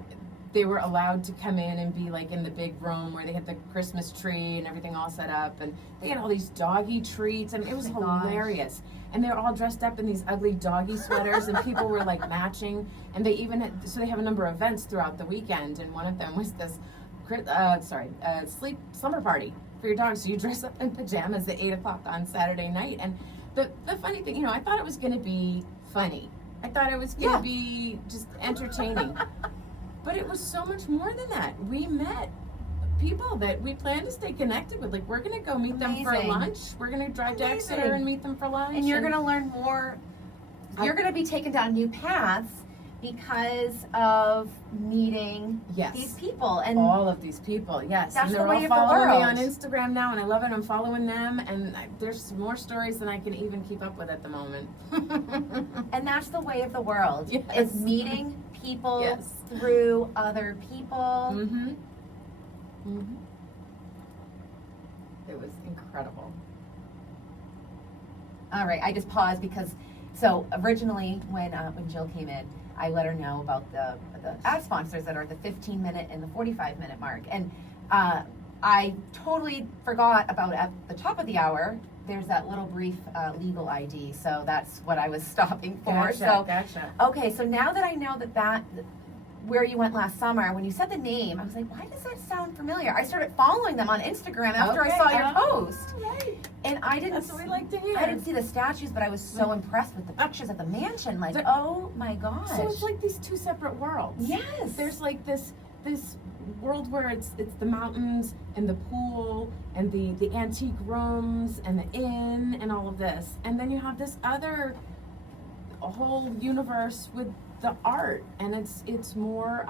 they were allowed to come in and be like in the big room where they had the Christmas tree and everything all set up, and they had all these doggy treats, and it was Oh my gosh. hilarious. And they were all dressed up in these ugly doggy sweaters, and people were like matching, and they even had, so they have a number of events throughout the weekend, and one of them was this slumber party for your dog. So you dress up in pajamas at 8:00 on Saturday night. And the funny thing, you know, I thought it was going to be funny. I thought it was going to be just entertaining. But it was so much more than that. We met people that we plan to stay connected with. Like, we're going to go meet them for Amazing. lunch. We're going to drive to Amazing. Exeter and meet them for lunch. And you're going to learn more. You're going to be taken down new paths because of meeting Yes. these people. And all of these people, yes. That's And the they're way all of the following me on world. Instagram now, and I love it. I'm following them, and there's more stories than I can even keep up with at the moment. and that's the way of the world. Yes. Is meeting people Yes. through other people. Mm-hmm. Mm-hmm. It was incredible. All right, I just paused because so originally when Jill came in, I let her know about the ad sponsors that are at the 15-minute and the 45-minute mark, and I totally forgot about at the top of the hour. There's that little brief legal ID, so that's what I was stopping for. Gotcha. Okay, so now that I know that where you went last summer, when you said the name, I was like, why does that sound familiar? I started following them on Instagram after I saw your post. Right. And I didn't. That's what we like to hear. I didn't see the statues, but I was so impressed with the pictures at the mansion. Like, oh my gosh! So it's like these two separate worlds. Yes. There's like this world where it's the mountains and the pool and the antique rooms and the inn and all of this, and then you have this other whole universe with the art, and it's more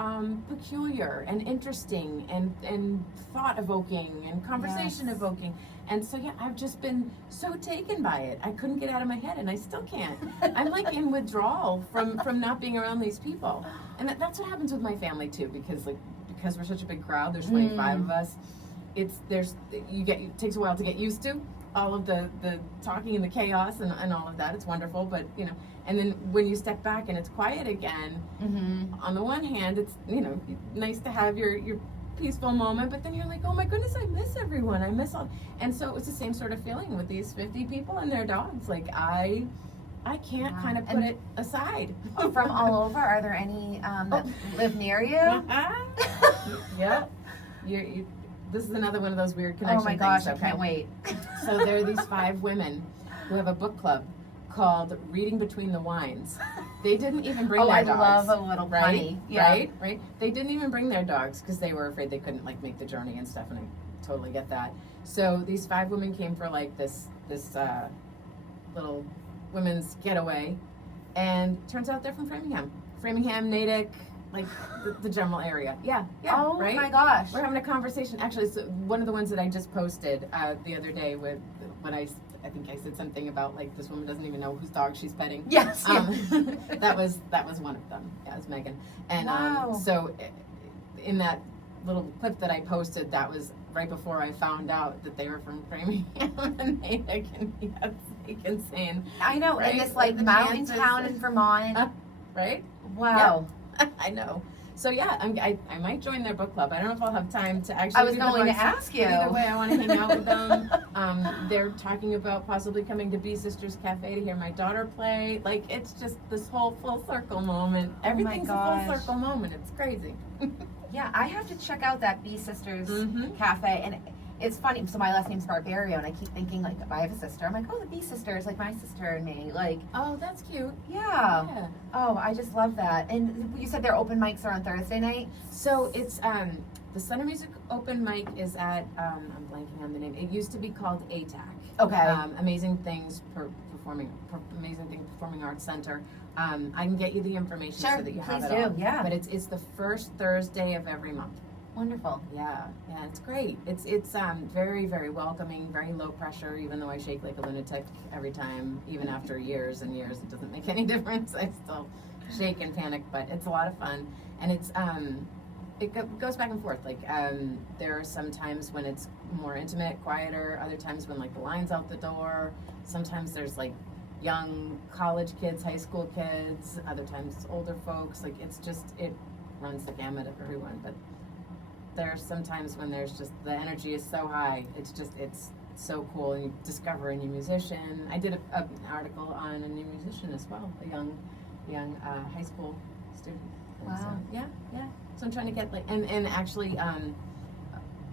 peculiar and interesting and thought evoking and conversation Yes. evoking. And so yeah, I've just been so taken by it. I couldn't get out of my head, and I still can't. I'm like in withdrawal from not being around these people, and that's what happens with my family too. Because we're such a big crowd, there's 25 of us. It takes a while to get used to all of the talking and the chaos and all of that. It's wonderful, but you know. And then when you step back and it's quiet again, on the one hand, it's, you know, nice to have your peaceful moment, but then you're like, oh my goodness, I miss everyone. I miss all. And so it was the same sort of feeling with these 50 people and their dogs. Like, I can't kind of put it aside. From all over, are there any that live near you? Yeah. This is another one of those weird connection Oh my things. gosh, I Okay? can't wait. So there are these 5 women who have a book club called Reading Between the Wines. They didn't even bring their I dogs. love a little right? bunny. Yeah. Right? They didn't even bring their dogs because they were afraid they couldn't like make the journey and stuff, and I totally get that. So these 5 women came for like this little women's getaway, and turns out they're from Framingham, Natick, like the general area. Yeah, Oh right? my gosh. We're having a conversation. Actually, it's one of the ones that I just posted the other day when I think I said something about like this woman doesn't even know whose dog she's petting. Yes. That was one of them. Yeah, it was Megan. And Wow. So in that little clip that I posted, that was right before I found out that they were from Framingham and Natick, and that's like insane, I know, Right? in this like The mountain chances. town in Vermont. right? Wow. I know. So yeah, I might join their book club. I don't know if I'll have time to actually. I was going to ask you. Either way, I want to hang out with them. They're talking about possibly coming to B Sisters Cafe to hear my daughter play. Like, it's just this whole full circle moment. Everything's a full circle moment. It's crazy. Yeah, I have to check out that B Sisters Mhm. Cafe, and it's funny. So my last name's Barberio, and I keep thinking, like, if I have a sister, I'm like, oh, the B Sisters, like my sister and me, like. Oh, that's cute. Yeah. Yeah. Oh, I just love that. And you said their open mics are on Thursday night. So it's the Center Music Open Mic is at I'm blanking on the name. It used to be called ATAC. Okay. Amazing Things Performing Arts Center. I can get you the information Sure, so that you have please it all. do, yeah. But it's the first Thursday of every month. Wonderful. Yeah, it's great. It's very, very welcoming, very low pressure. Even though I shake like a lunatic every time, even after years and years, it doesn't make any difference. I still shake and panic, but it's a lot of fun, and it's goes back and forth. Like there are some times when it's more intimate, quieter. Other times when like the line's out the door. Sometimes there's like young college kids, high school kids. Other times it's older folks. Like it runs the gamut of everyone. But there's sometimes when there's just the energy is so high. It's so cool, and you discover a new musician. I did an article on a new musician as well, a young high school student. And Wow. So, yeah. So I'm trying to get like, and actually, I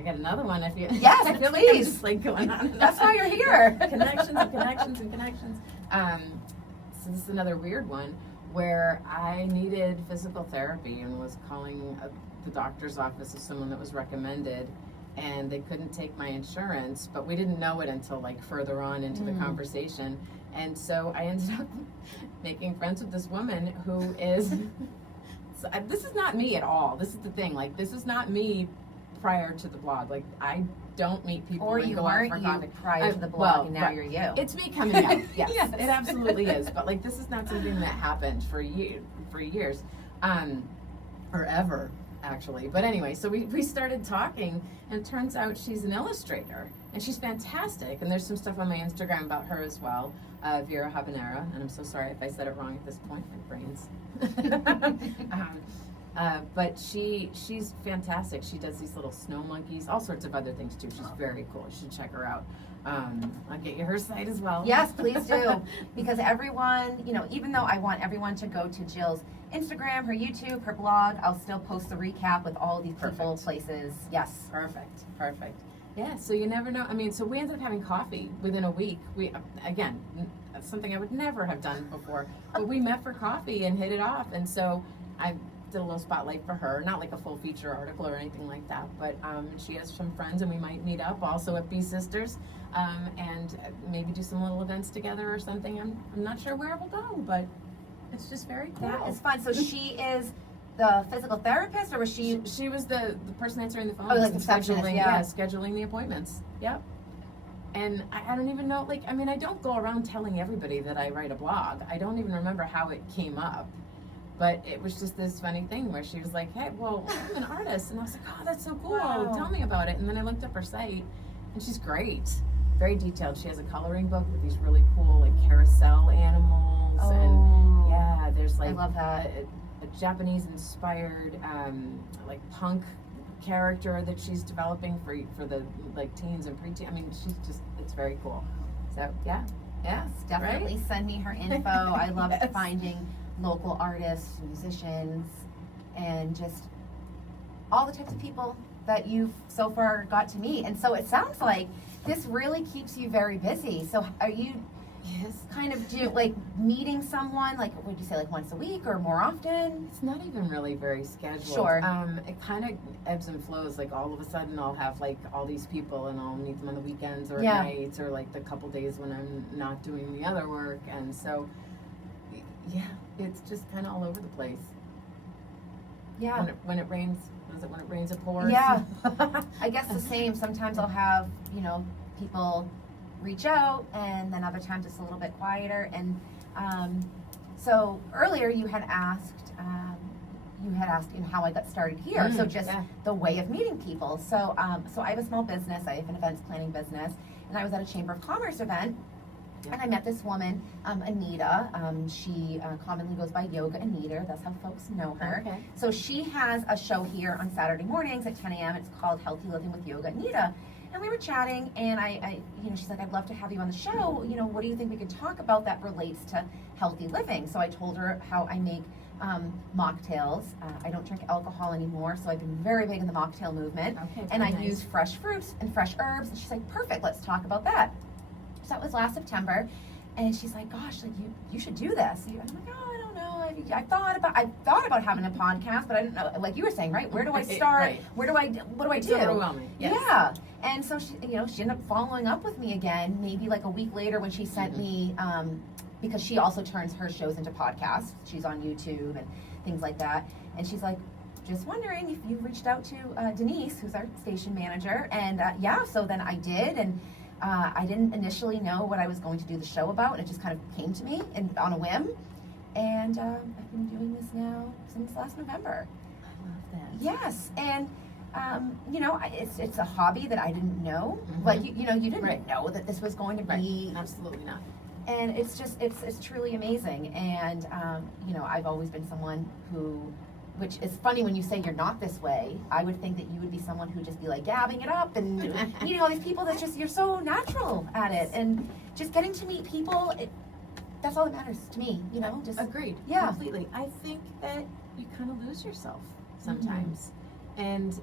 got another one. I feel Yes, I feel like I'm please. just like going on. And That's on. why you're here. Connections and connections and connections. So this is another weird one where I needed physical therapy and was calling the doctor's office of someone that was recommended, and they couldn't take my insurance, but we didn't know it until like further on into the conversation. And so I ended up making friends with this woman who is so, this is not me at all. This is the thing. Like, this is not me prior to the blog. Like, I don't meet people Or and you go out weren't for you coffee. prior to the blog, Well, and now right. you're you. It's me coming out. Yes, Yes. it absolutely is. But like, this is not something that happened for years, or ever actually. But anyway, so we started talking, and it turns out she's an illustrator, and she's fantastic. And there's some stuff on my Instagram about her as well, Vera Habanera. And I'm so sorry if I said it wrong at this point. My brain's. But she's fantastic. She does these little snow monkeys, all sorts of other things too. She's very cool. You should check her out. I'll get you her site as well. Yes, please do. Because everyone, even though I want everyone to go to Jill's Instagram, her YouTube, her blog, I'll still post the recap with all these people, Perfect. places. Yes. Perfect. Yeah, so you never know. I mean, so we ended up having coffee within a week. That's something I would never have done before. But we met for coffee and hit it off. And so I did a little spotlight for her, not like a full feature article or anything like that, but she has some friends, and we might meet up also at B Sisters, and maybe do some little events together or something. I'm not sure where we'll go, but it's just very cool. That is fun. So she is the physical therapist, or was she? She was the person answering the phone. Oh, like and the receptionist, scheduling, yeah. scheduling the appointments. Yep. And I don't even know, I don't go around telling everybody that I write a blog. I don't even remember how it came up. But it was just this funny thing where she was like, hey, well, I'm an artist. And I was like, oh, that's so cool. Wow. Tell me about it. And then I looked up her site, and she's great. Very detailed. She has a coloring book with these really cool, like, carousel animals. Oh. And, yeah, there's, like, I love that. a Japanese-inspired, like, punk character that she's developing for the, like, teens and preteens. I mean, it's very cool. So, yeah. Yes, definitely Right? send me her info. I love finding local artists, musicians, and just all the types of people that you've so far got to meet. And so it sounds like this really keeps you very busy. So are you kind of meeting someone, like, would you say, like, once a week or more often? It's not even really very scheduled. Sure. It kind of ebbs and flows. Like, all of a sudden I'll have, like, all these people, and I'll meet them on the weekends or at nights, or, like, the couple days when I'm not doing the other work. And so, yeah, it's just kind of all over the place. Yeah. When it rains, when it rains, it pours. Yeah. I guess the same. Sometimes I'll have, people reach out, and then other times it's a little bit quieter. And so earlier you had asked how I got started here. So just the way of meeting people. So I have a small business. I have an events planning business, and I was at a Chamber of Commerce event, Yeah. And I met this woman, Anita. She commonly goes by Yoga Anita. That's how folks know her. Okay. So she has a show here on Saturday mornings at 10 a.m. It's called Healthy Living with Yoga Anita. And we were chatting, and she's like, I'd love to have you on the show. What do you think we could talk about that relates to healthy living? So I told her how I make mocktails. I don't drink alcohol anymore, so I've been very big in the mocktail movement. Okay, And I very nice. use fresh fruits and fresh herbs. And she's like, perfect, let's talk about that. So that was last September. And she's like, gosh, like you should do this. And I'm like, oh, I don't know. I thought about having a podcast, but I didn't know, like you were saying, right? Where do I start? Right. What do I It's do? overwhelming. Yes. Yeah. And so she ended up following up with me again, maybe like a week later when she sent me, because she also turns her shows into podcasts. She's on YouTube and things like that. And she's like, just wondering if you reached out to Denise, who's our station manager. And so then I did. And I didn't initially know what I was going to do the show about. And it just kind of came to me on a whim. And I've been doing this now since last November. I love that. Yes. And it's a hobby that I didn't know. Mhm. Like you didn't Right. know that this was going to Right. be, Absolutely not. and it's truly amazing. And I've always been someone who, which is funny when you say you're not this way. I would think that you would be someone who'd just be like gabbing it up and all these people that just, you're so natural at it, and just getting to meet people. That's all that matters to me. Just Agreed. Yeah. Completely. I think that you kind of lose yourself sometimes. And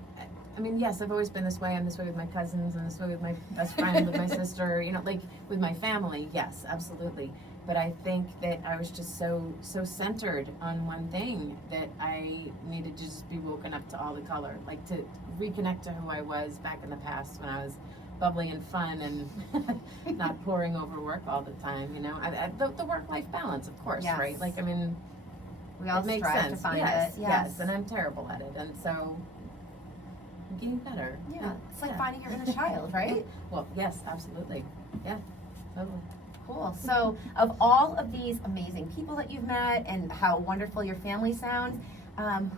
I mean, yes, I've always been this way. I'm this way with my cousins, and this way with my best friend, with my sister, like with my family. Yes, absolutely. But I think that I was just so centered on one thing that I needed to just be woken up to all the color, like to reconnect to who I was back in the past when I was bubbly and fun and not pouring over work all the time. The work-life balance, of course, Yes. right? Like, I mean, we all it makes strive sense. to find Yes, it. yes, and I'm terrible at it, and so I'm getting better. Yeah, it's like Yeah. finding your inner child, right? Well, yes, absolutely. Yeah, totally. Cool. So, of all of these amazing people that you've met and how wonderful your family sounds,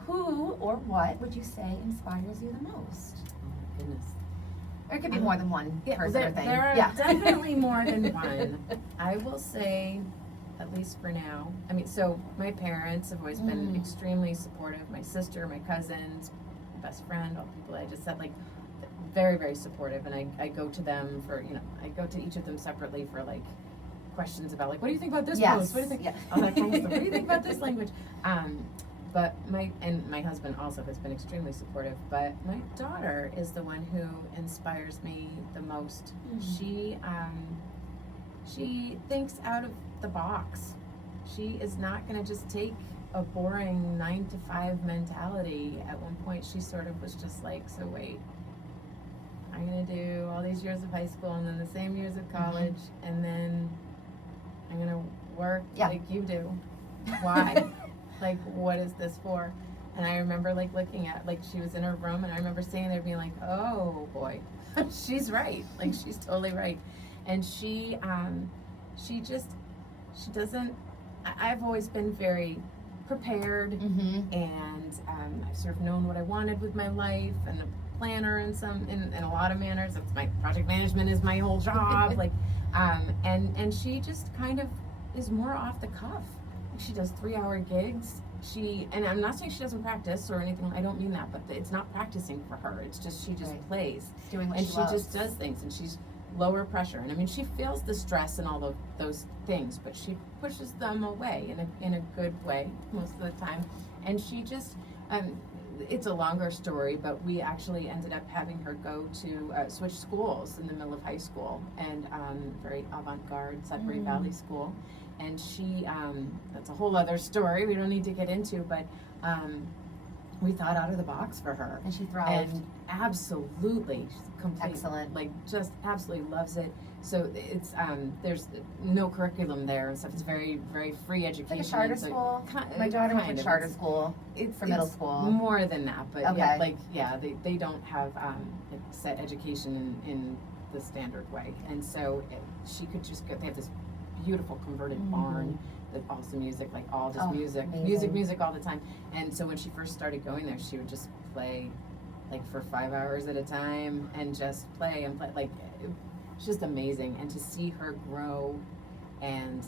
who or what would you say inspires you the most? Oh my goodness. Or it could be more than one person there, or thing. there are Yeah. definitely more than one. I will say, at least for now. I mean, so my parents have always been extremely supportive. My sister, my cousins, my best friend, all the people I just said, like, very, very supportive. And I go to them for, I go to each of them separately for like questions about like, what do you think about this post? What do you think? Yeah. All that kind of stuff. What do you think about this language? But my husband also has been extremely supportive. But my daughter is the one who inspires me the most. She thinks out of the box. She is not going to just take a boring 9-to-5 mentality. At one point, she sort of was just like, so wait, I'm going to do all these years of high school and then the same years of college, and then I'm going to work like you do. Why? Like, what is this for? And I remember like looking at, like, she was in her room, and I remember sitting there being like, oh boy, she's right. Like, she's totally right. And she doesn't, I've always been very prepared, and I've sort of known what I wanted with my life, and a planner in a lot of manners. That's my project management is my whole job. Like, and she just kind of is more off the cuff. She does 3-hour gigs. And I'm not saying she doesn't practice or anything. I don't mean that, but it's not practicing for her. It's just she just plays, Doing what and she she loves. just does things, and she's lower pressure. And I mean, she feels the stress and all those things, but she pushes them away in a good way most of the time. And she just, it's a longer story, but we actually ended up having her go to switch schools in the middle of high school, and very avant-garde Sudbury Valley School. And she, that's a whole other story we don't need to get into, but we thought out of the box for her. And she thrived. And absolutely, she's completely, Excellent. like, just absolutely loves it. So it's, there's no curriculum there and stuff. It's very, very free education. Like a charter So school. My daughter went to charter It's- school for middle school. More than that, but Okay. they don't have set education in the standard way. And so she could just go, they have this beautiful converted barn with awesome music, like all just amazing. music all the time. And so when she first started going there, she would just play like for 5 hours at a time and just play and play. Like, it's just amazing. And to see her grow and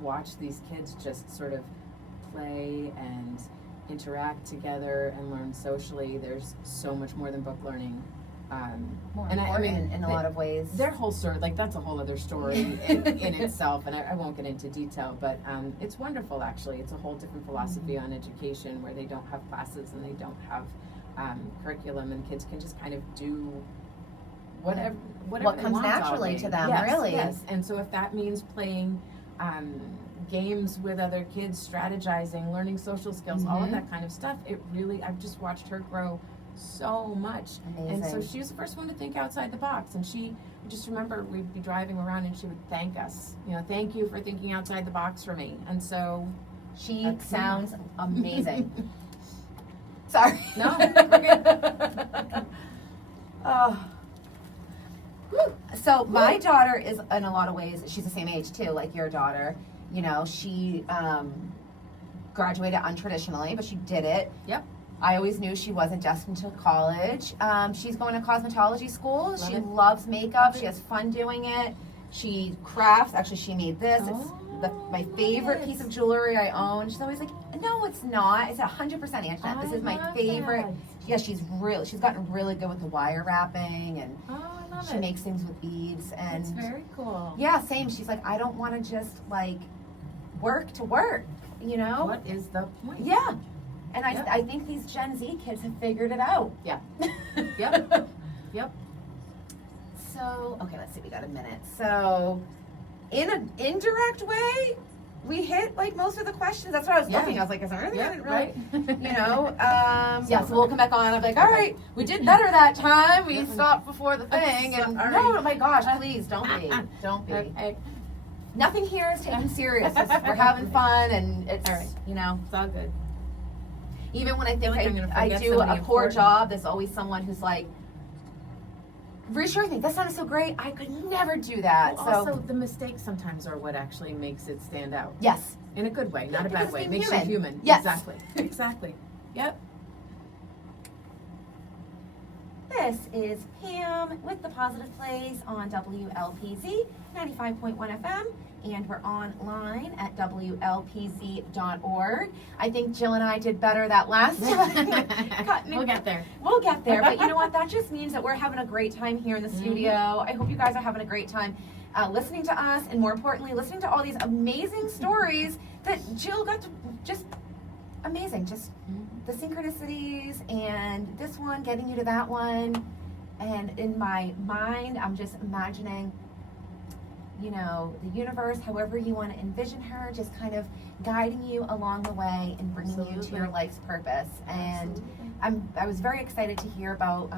watch these kids just sort of play and interact together and learn socially. There's so much more than book learning. More and important I mean, in a lot of ways. Their whole story, like that's a whole other story in itself, and I won't get into detail, but it's wonderful actually. It's a whole different philosophy on education where they don't have classes and they don't have curriculum, and kids can just kind of do whatever what they comes want all naturally day. to them, Yes, really. Yes, and so if that means playing games with other kids, strategizing, learning social skills, all of that kind of stuff, it really, I've just watched her grow so much. Amazing. And so she was the first one to think outside the box, and I just remember we'd be driving around and she would thank us, thank you for thinking outside the box for me. And so she sounds amazing. Sorry. No, okay. Oh. So my daughter is, in a lot of ways, she's the same age too, like your daughter. She graduated untraditionally, but she did it. Yep. I always knew she wasn't destined to college. She's going to cosmetology school. Love she it. loves makeup. Love She it. has fun doing it. She crafts. Actually, she made this. It's my favorite piece of jewelry I own. She's always like, no, it's not. It's 100% Antoinette. This is my favorite. That. Yeah, she's gotten really good with the wire wrapping, and Oh, I love she it. makes things with beads. And That's very cool. yeah, same. She's like, I don't want to just like work to work, What is the point? Yeah. And Yep. I think these Gen Z kids have figured it out. Yeah. Yep. Yep. So, okay, let's see, we got a minute. So, in an indirect way, we hit like most of the questions. That's what I was Yeah. looking. I was like, is there anything I didn't really, Right. yeah, so we'll come back on. I'm like, all right, we did better that time. We stopped before the thing. And Sorry. no, oh my gosh, please, don't be. Don't be. Okay. Nothing here is taken serious. We're having fun, and it's, All right. It's all good. even when I think like I'm gonna I forget do somebody a poor important. job, there's always someone who's like, reassures me, that sounded so great, I could never do that. Well, So, also, the mistakes sometimes are what actually makes it stand out. yes. In a good way, not a Because bad way. being Makes human. you human. Yes. Exactly. Exactly. Yep. This is Pam with The Positive Place on WLPZ 95.1 FM, and we're online at WLPZ.org. I think Jill and I did better that last time. We'll get there. We'll get there, but you know what? That just means that we're having a great time here in the studio. I hope you guys are having a great time listening to us, and more importantly, listening to all these amazing stories that Jill got to just amazing. Just the synchronicities, and this one getting you to that one. And in my mind, I'm just imagining, the universe, however you want to envision her, just kind of guiding you along the way and bringing you to Absolutely. your life's purpose. And I was very excited to hear about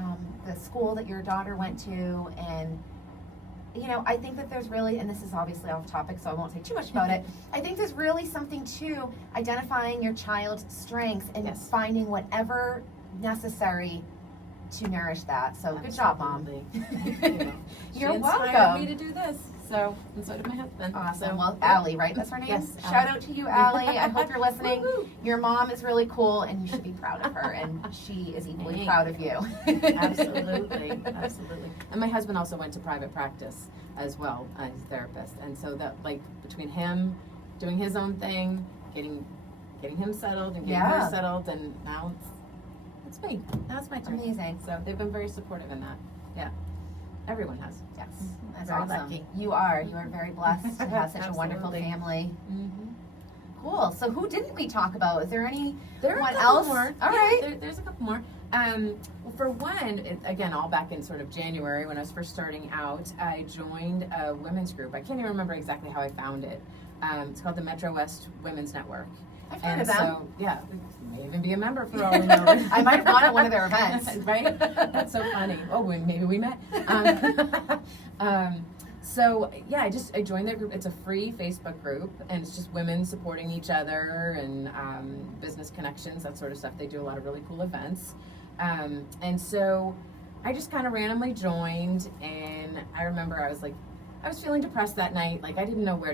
the school that your daughter went to, and I think that there's really, and this is obviously off topic, so I won't say too much about it. I think there's really something to identifying your child's strengths and Yes. finding whatever necessary to nourish that. So good job, Mom. Absolutely. You're She inspired welcome. me to do this. So, and so did my husband. Awesome. So, Well, Allie, right? That's her name? Yes, Shout Allie. out to you, Allie. I hope you're listening. Woo-hoo. Your mom is really cool, and you should be proud of her, and she is equally Thank proud of you. Absolutely, absolutely. And my husband also went to private practice as well as a therapist, and so that, like, between him doing his own thing, getting him settled and getting Yeah. her settled, and now it's me. Now it's my turn. Amazing. So they've been very supportive in that. Yeah, everyone has. Yes, that's Very awesome. lucky. You are very blessed to have such a wonderful Absolutely. family. Mm-hmm. Cool. So who didn't we talk about? Is there any? There are a One couple else? more. All Yeah, right. there's a couple more. Well, for one, again, all back in sort of January when I was first starting out, I joined a women's group. I can't even remember exactly how I found it. It's called the Metro West Women's Network. I've heard And of them. so, yeah, you may even be a member for all we know. I might have gone to one of their events. Right? That's so funny. Oh, maybe we met. So yeah, I joined that group. It's a free Facebook group, and it's just women supporting each other and business connections, that sort of stuff. They do a lot of really cool events, and so I just kind of randomly joined. And I remember I was feeling depressed that night. Like I didn't know where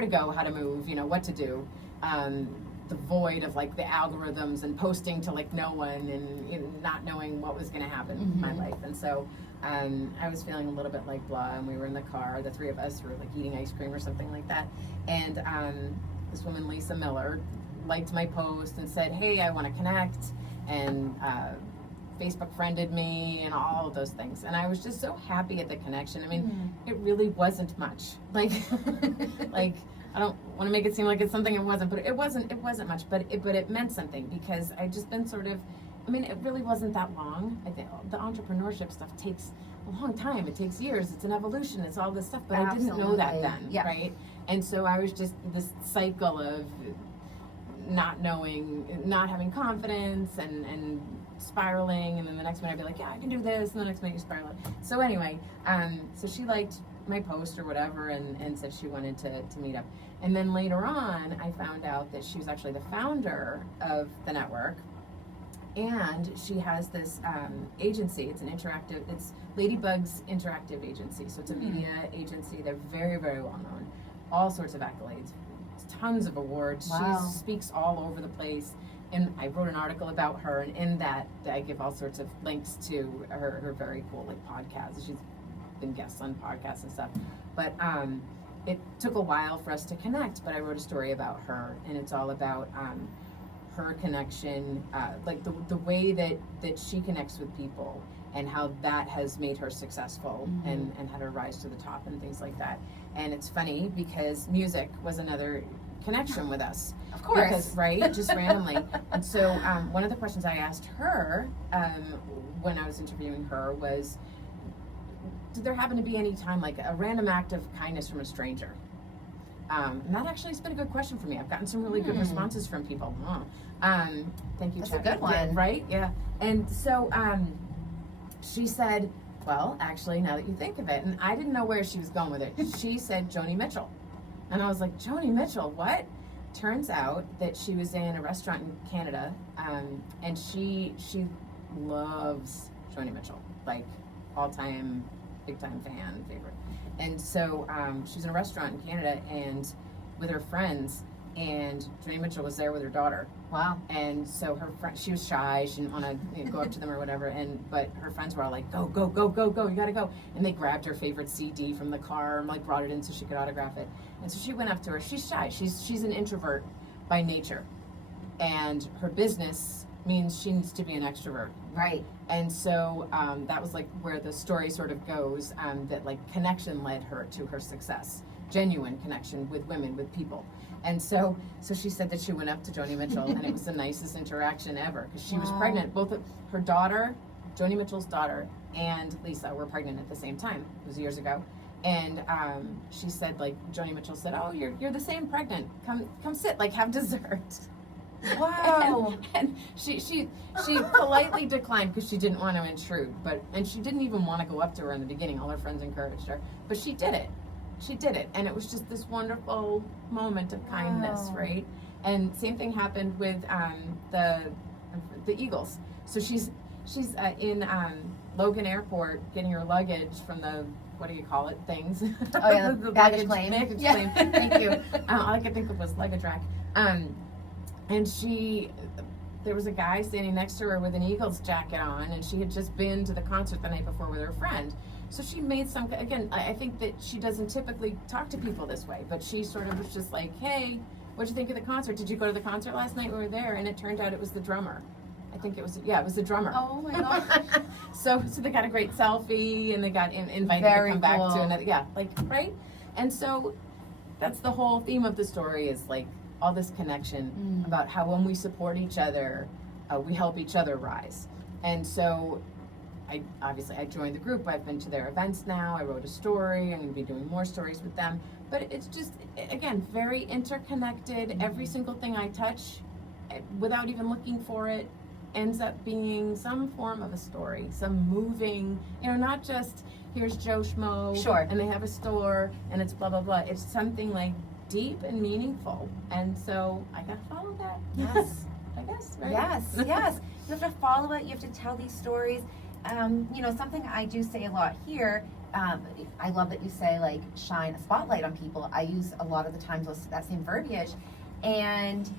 to go, how to move, what to do. The void of like the algorithms and posting to like no one, and not knowing what was going to happen in my life. And so I was feeling a little bit like blah, and we were in the car, the three of us were like eating ice cream or something like that, and this woman, Lisa Miller, liked my post and said, hey, I want to connect, and Facebook friended me and all of those things, and I was just so happy at the connection. I mean, it really wasn't much, like like I don't want to make it seem like it's something it wasn't, but it wasn't much, but it meant something, because I'd just been sort of, I mean, it really wasn't that long. I think the entrepreneurship stuff takes a long time. It takes years. It's an evolution. It's all this stuff, but I didn't know that then, right? And so I was just this cycle of not knowing, not having confidence, and spiraling, and then the next minute I'd be like, yeah, I can do this, and the next minute you spiral. So anyway, so she liked my post or whatever, and said she wanted to meet up. And then later on, I found out that she was actually the founder of the network, and she has this agency. It's it's Ladybug's Interactive Agency. So it's a media agency. They're very, very well known. All sorts of accolades, tons of awards. Wow. She speaks all over the place. And I wrote an article about her, and in that I give all sorts of links to her very cool podcasts. She's been guests on podcasts and stuff. But it took a while for us to connect, but I wrote a story about her, and it's all about her connection, like the way that she connects with people, and how that has made her successful, and had her rise to the top and things like that. And it's funny because music was another connection with us. Of course. Because, right? Just randomly. And so one of the questions I asked her when I was interviewing her was, did there happen to be any time, like a random act of kindness from a stranger? And that actually has been a good question for me. I've gotten some really good responses from people. Thank you, That's Chuck. a good one. Right? Yeah. And so she said, well, actually, now that you think of it, and I didn't know where she was going with it, she said Joni Mitchell. And I was like, Joni Mitchell, what? Turns out that she was in a restaurant in Canada, and she loves Joni Mitchell, like all-time, big-time fan, favorite. And so she's in a restaurant in Canada and with her friends, and Joni Mitchell was there with her daughter. Wow. And so her friend, she was shy, she didn't want to go up to them or whatever, but her friends were all like, go, go, go, go, go, you gotta go. And they grabbed her favorite CD from the car and like brought it in so she could autograph it. And so she went up to her. She's shy, she's an introvert by nature, and her business means she needs to be an extrovert. Right. And so that was like where the story sort of goes, that like connection led her to her success, genuine connection with women, with people. And so she said that she went up to Joni Mitchell, and it was the nicest interaction ever, because she was pregnant. Both of her daughter, Joni Mitchell's daughter, and Lisa were pregnant at the same time. It was years ago. And she said, like, Joni Mitchell said, oh, you're the same pregnant. Come sit, like, have dessert. Wow. And she politely declined because she didn't want to intrude, and she didn't even want to go up to her in the beginning. All her friends encouraged her, but she did it. She did it, and it was just this wonderful moment of kindness, right? And same thing happened with the Eagles. So she's in Logan Airport getting her luggage from the, what do you call it, things? Oh yeah, the baggage claim. Baggage claim. Thank you. All I could think of was luggage rack. And there was a guy standing next to her with an Eagles jacket on, and she had just been to the concert the night before with her friend. So she made I think that she doesn't typically talk to people this way, but she sort of was just like, hey, what'd you think of the concert? Did you go to the concert last night? We were there, and it turned out it was the drummer. I think it was the drummer. Oh my god. So they got a great selfie, and they got invited to come back to another, right? And so that's the whole theme of the story, is like all this connection about how when we support each other, we help each other rise. And so I joined the group. I've been to their events now. I wrote a story. I'm going to be doing more stories with them. But it's just, again, very interconnected. Every single thing I touch, without even looking for it, ends up being some form of a story, some moving, not just here's Joe Schmo, sure, and they have a store, and it's blah, blah, blah. It's something like deep and meaningful. And so I got to follow that. Yes. I guess, right? Yes. You have to follow it. You have to tell these stories. Something I do say a lot here, I love that you say, like, shine a spotlight on people. I use a lot of the times that same verbiage. And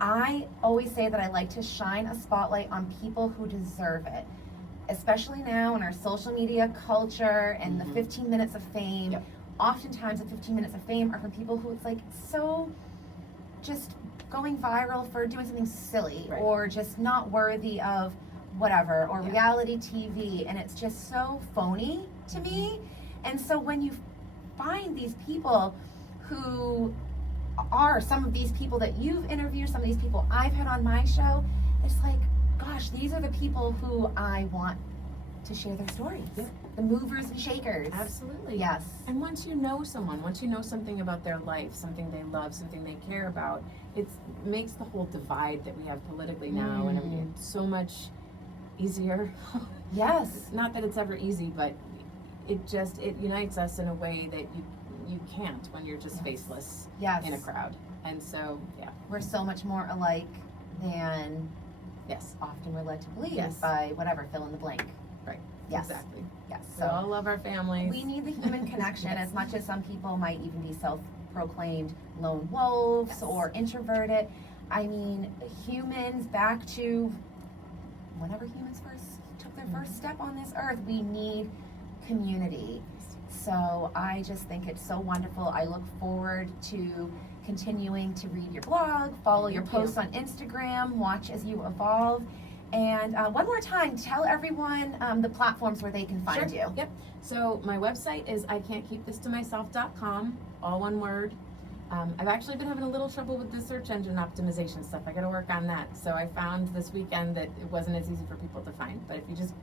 I always say that I like to shine a spotlight on people who deserve it. especially now in our social media culture and the Mhm. 15 minutes of fame, Yep. oftentimes the 15 minutes of fame are from people who it's like so just going viral for doing something silly Right. or just not worthy of whatever, or Yeah. reality TV, and it's just so phony to me. And so when you find these people who are some of these people that you've interviewed, some of these people I've had on my show, it's like, gosh, these are the people who I want to share their stories. Yeah. The movers and shakers. Absolutely. Yes. And once you know someone, once you know something about their life, something they love, something they care about, it makes the whole divide that we have politically now and everything so much easier. Yes. Not that it's ever easy, but it unites us in a way that you can't when you're just Yes. faceless Yes. in a crowd. And so, yeah. We're so much more alike than Yes. often we're led to believe Yes. by whatever, fill in the blank. Right. Yes. Exactly. Yes. We all love our families. We need the human connection Yes. as much as some people might even be self-proclaimed lone wolves Yes. or introverted. I mean, humans, back to whenever humans first took their first step on this earth, we need community. So I just think it's so wonderful. I look forward to continuing to read your blog, follow your Thank you. posts on Instagram, watch as you evolve. And one more time, tell everyone the platforms where they can find Sure. you. Yep. So my website is ican'tkeepthistomyself.com, all one word. I've actually been having a little trouble with the search engine optimization stuff. I got to work on that. So I found this weekend that it wasn't as easy for people to find. But if you just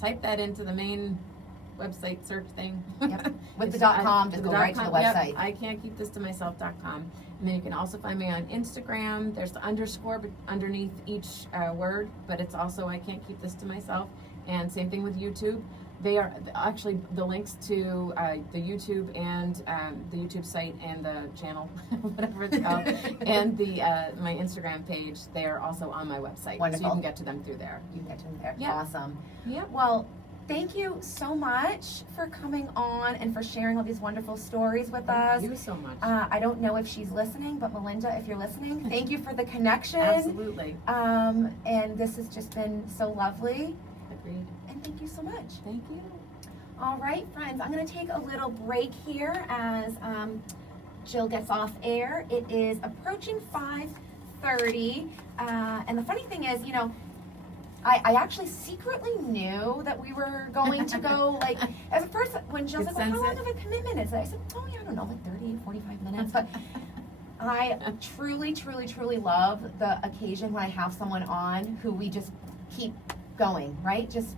type that into the main website search thing. Yep. With it's- the .com, just go right to the .com, yep, website. ican'tkeepthistomyself.com. And then you can also find me on Instagram. There's the underscore underneath each word, but it's also I Can't Keep This to Myself. And same thing with YouTube. They are actually the links to the YouTube and the YouTube site and the channel, whatever it's called, and the my Instagram page. They are also on my website, Wonderful. so you can get to them through there. You can get to them there. Yeah. Awesome. Yep. Well, thank you so much for coming on and for sharing all these wonderful stories with us. Thank you so much. I don't know if she's listening, but Melinda, if you're listening, thank you for the connection. Absolutely. And this has just been so lovely. Agreed. And thank you so much. Thank you. All right, friends, I'm going to take a little break here as Jill gets off air. It is approaching 5:30. And the funny thing is, you know, I actually secretly knew that we were going to go, like, at first when Jill's Could like, well, how sense long of a commitment is it? I said, oh, yeah, I don't know, like 30, 45 minutes. But I truly, truly, truly love the occasion when I have someone on who we just keep going, right? Just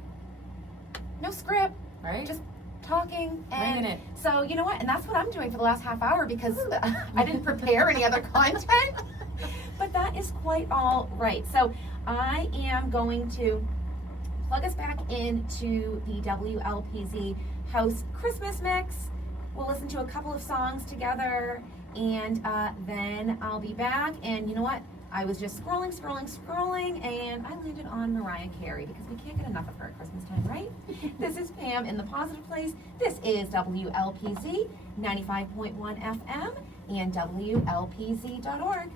no script, Right? just talking. And Winging it. so, you know what? And that's what I'm doing for the last half hour because I didn't prepare any other content. But that is quite all right. So I am going to plug us back into the WLPZ House Christmas Mix. We'll listen to a couple of songs together, and then I'll be back. And you know what? I was just scrolling, and I landed on Mariah Carey because we can't get enough of her at Christmas time, right? This is Pam in the Positive Place. This is WLPZ 95.1 FM and WLPZ.org.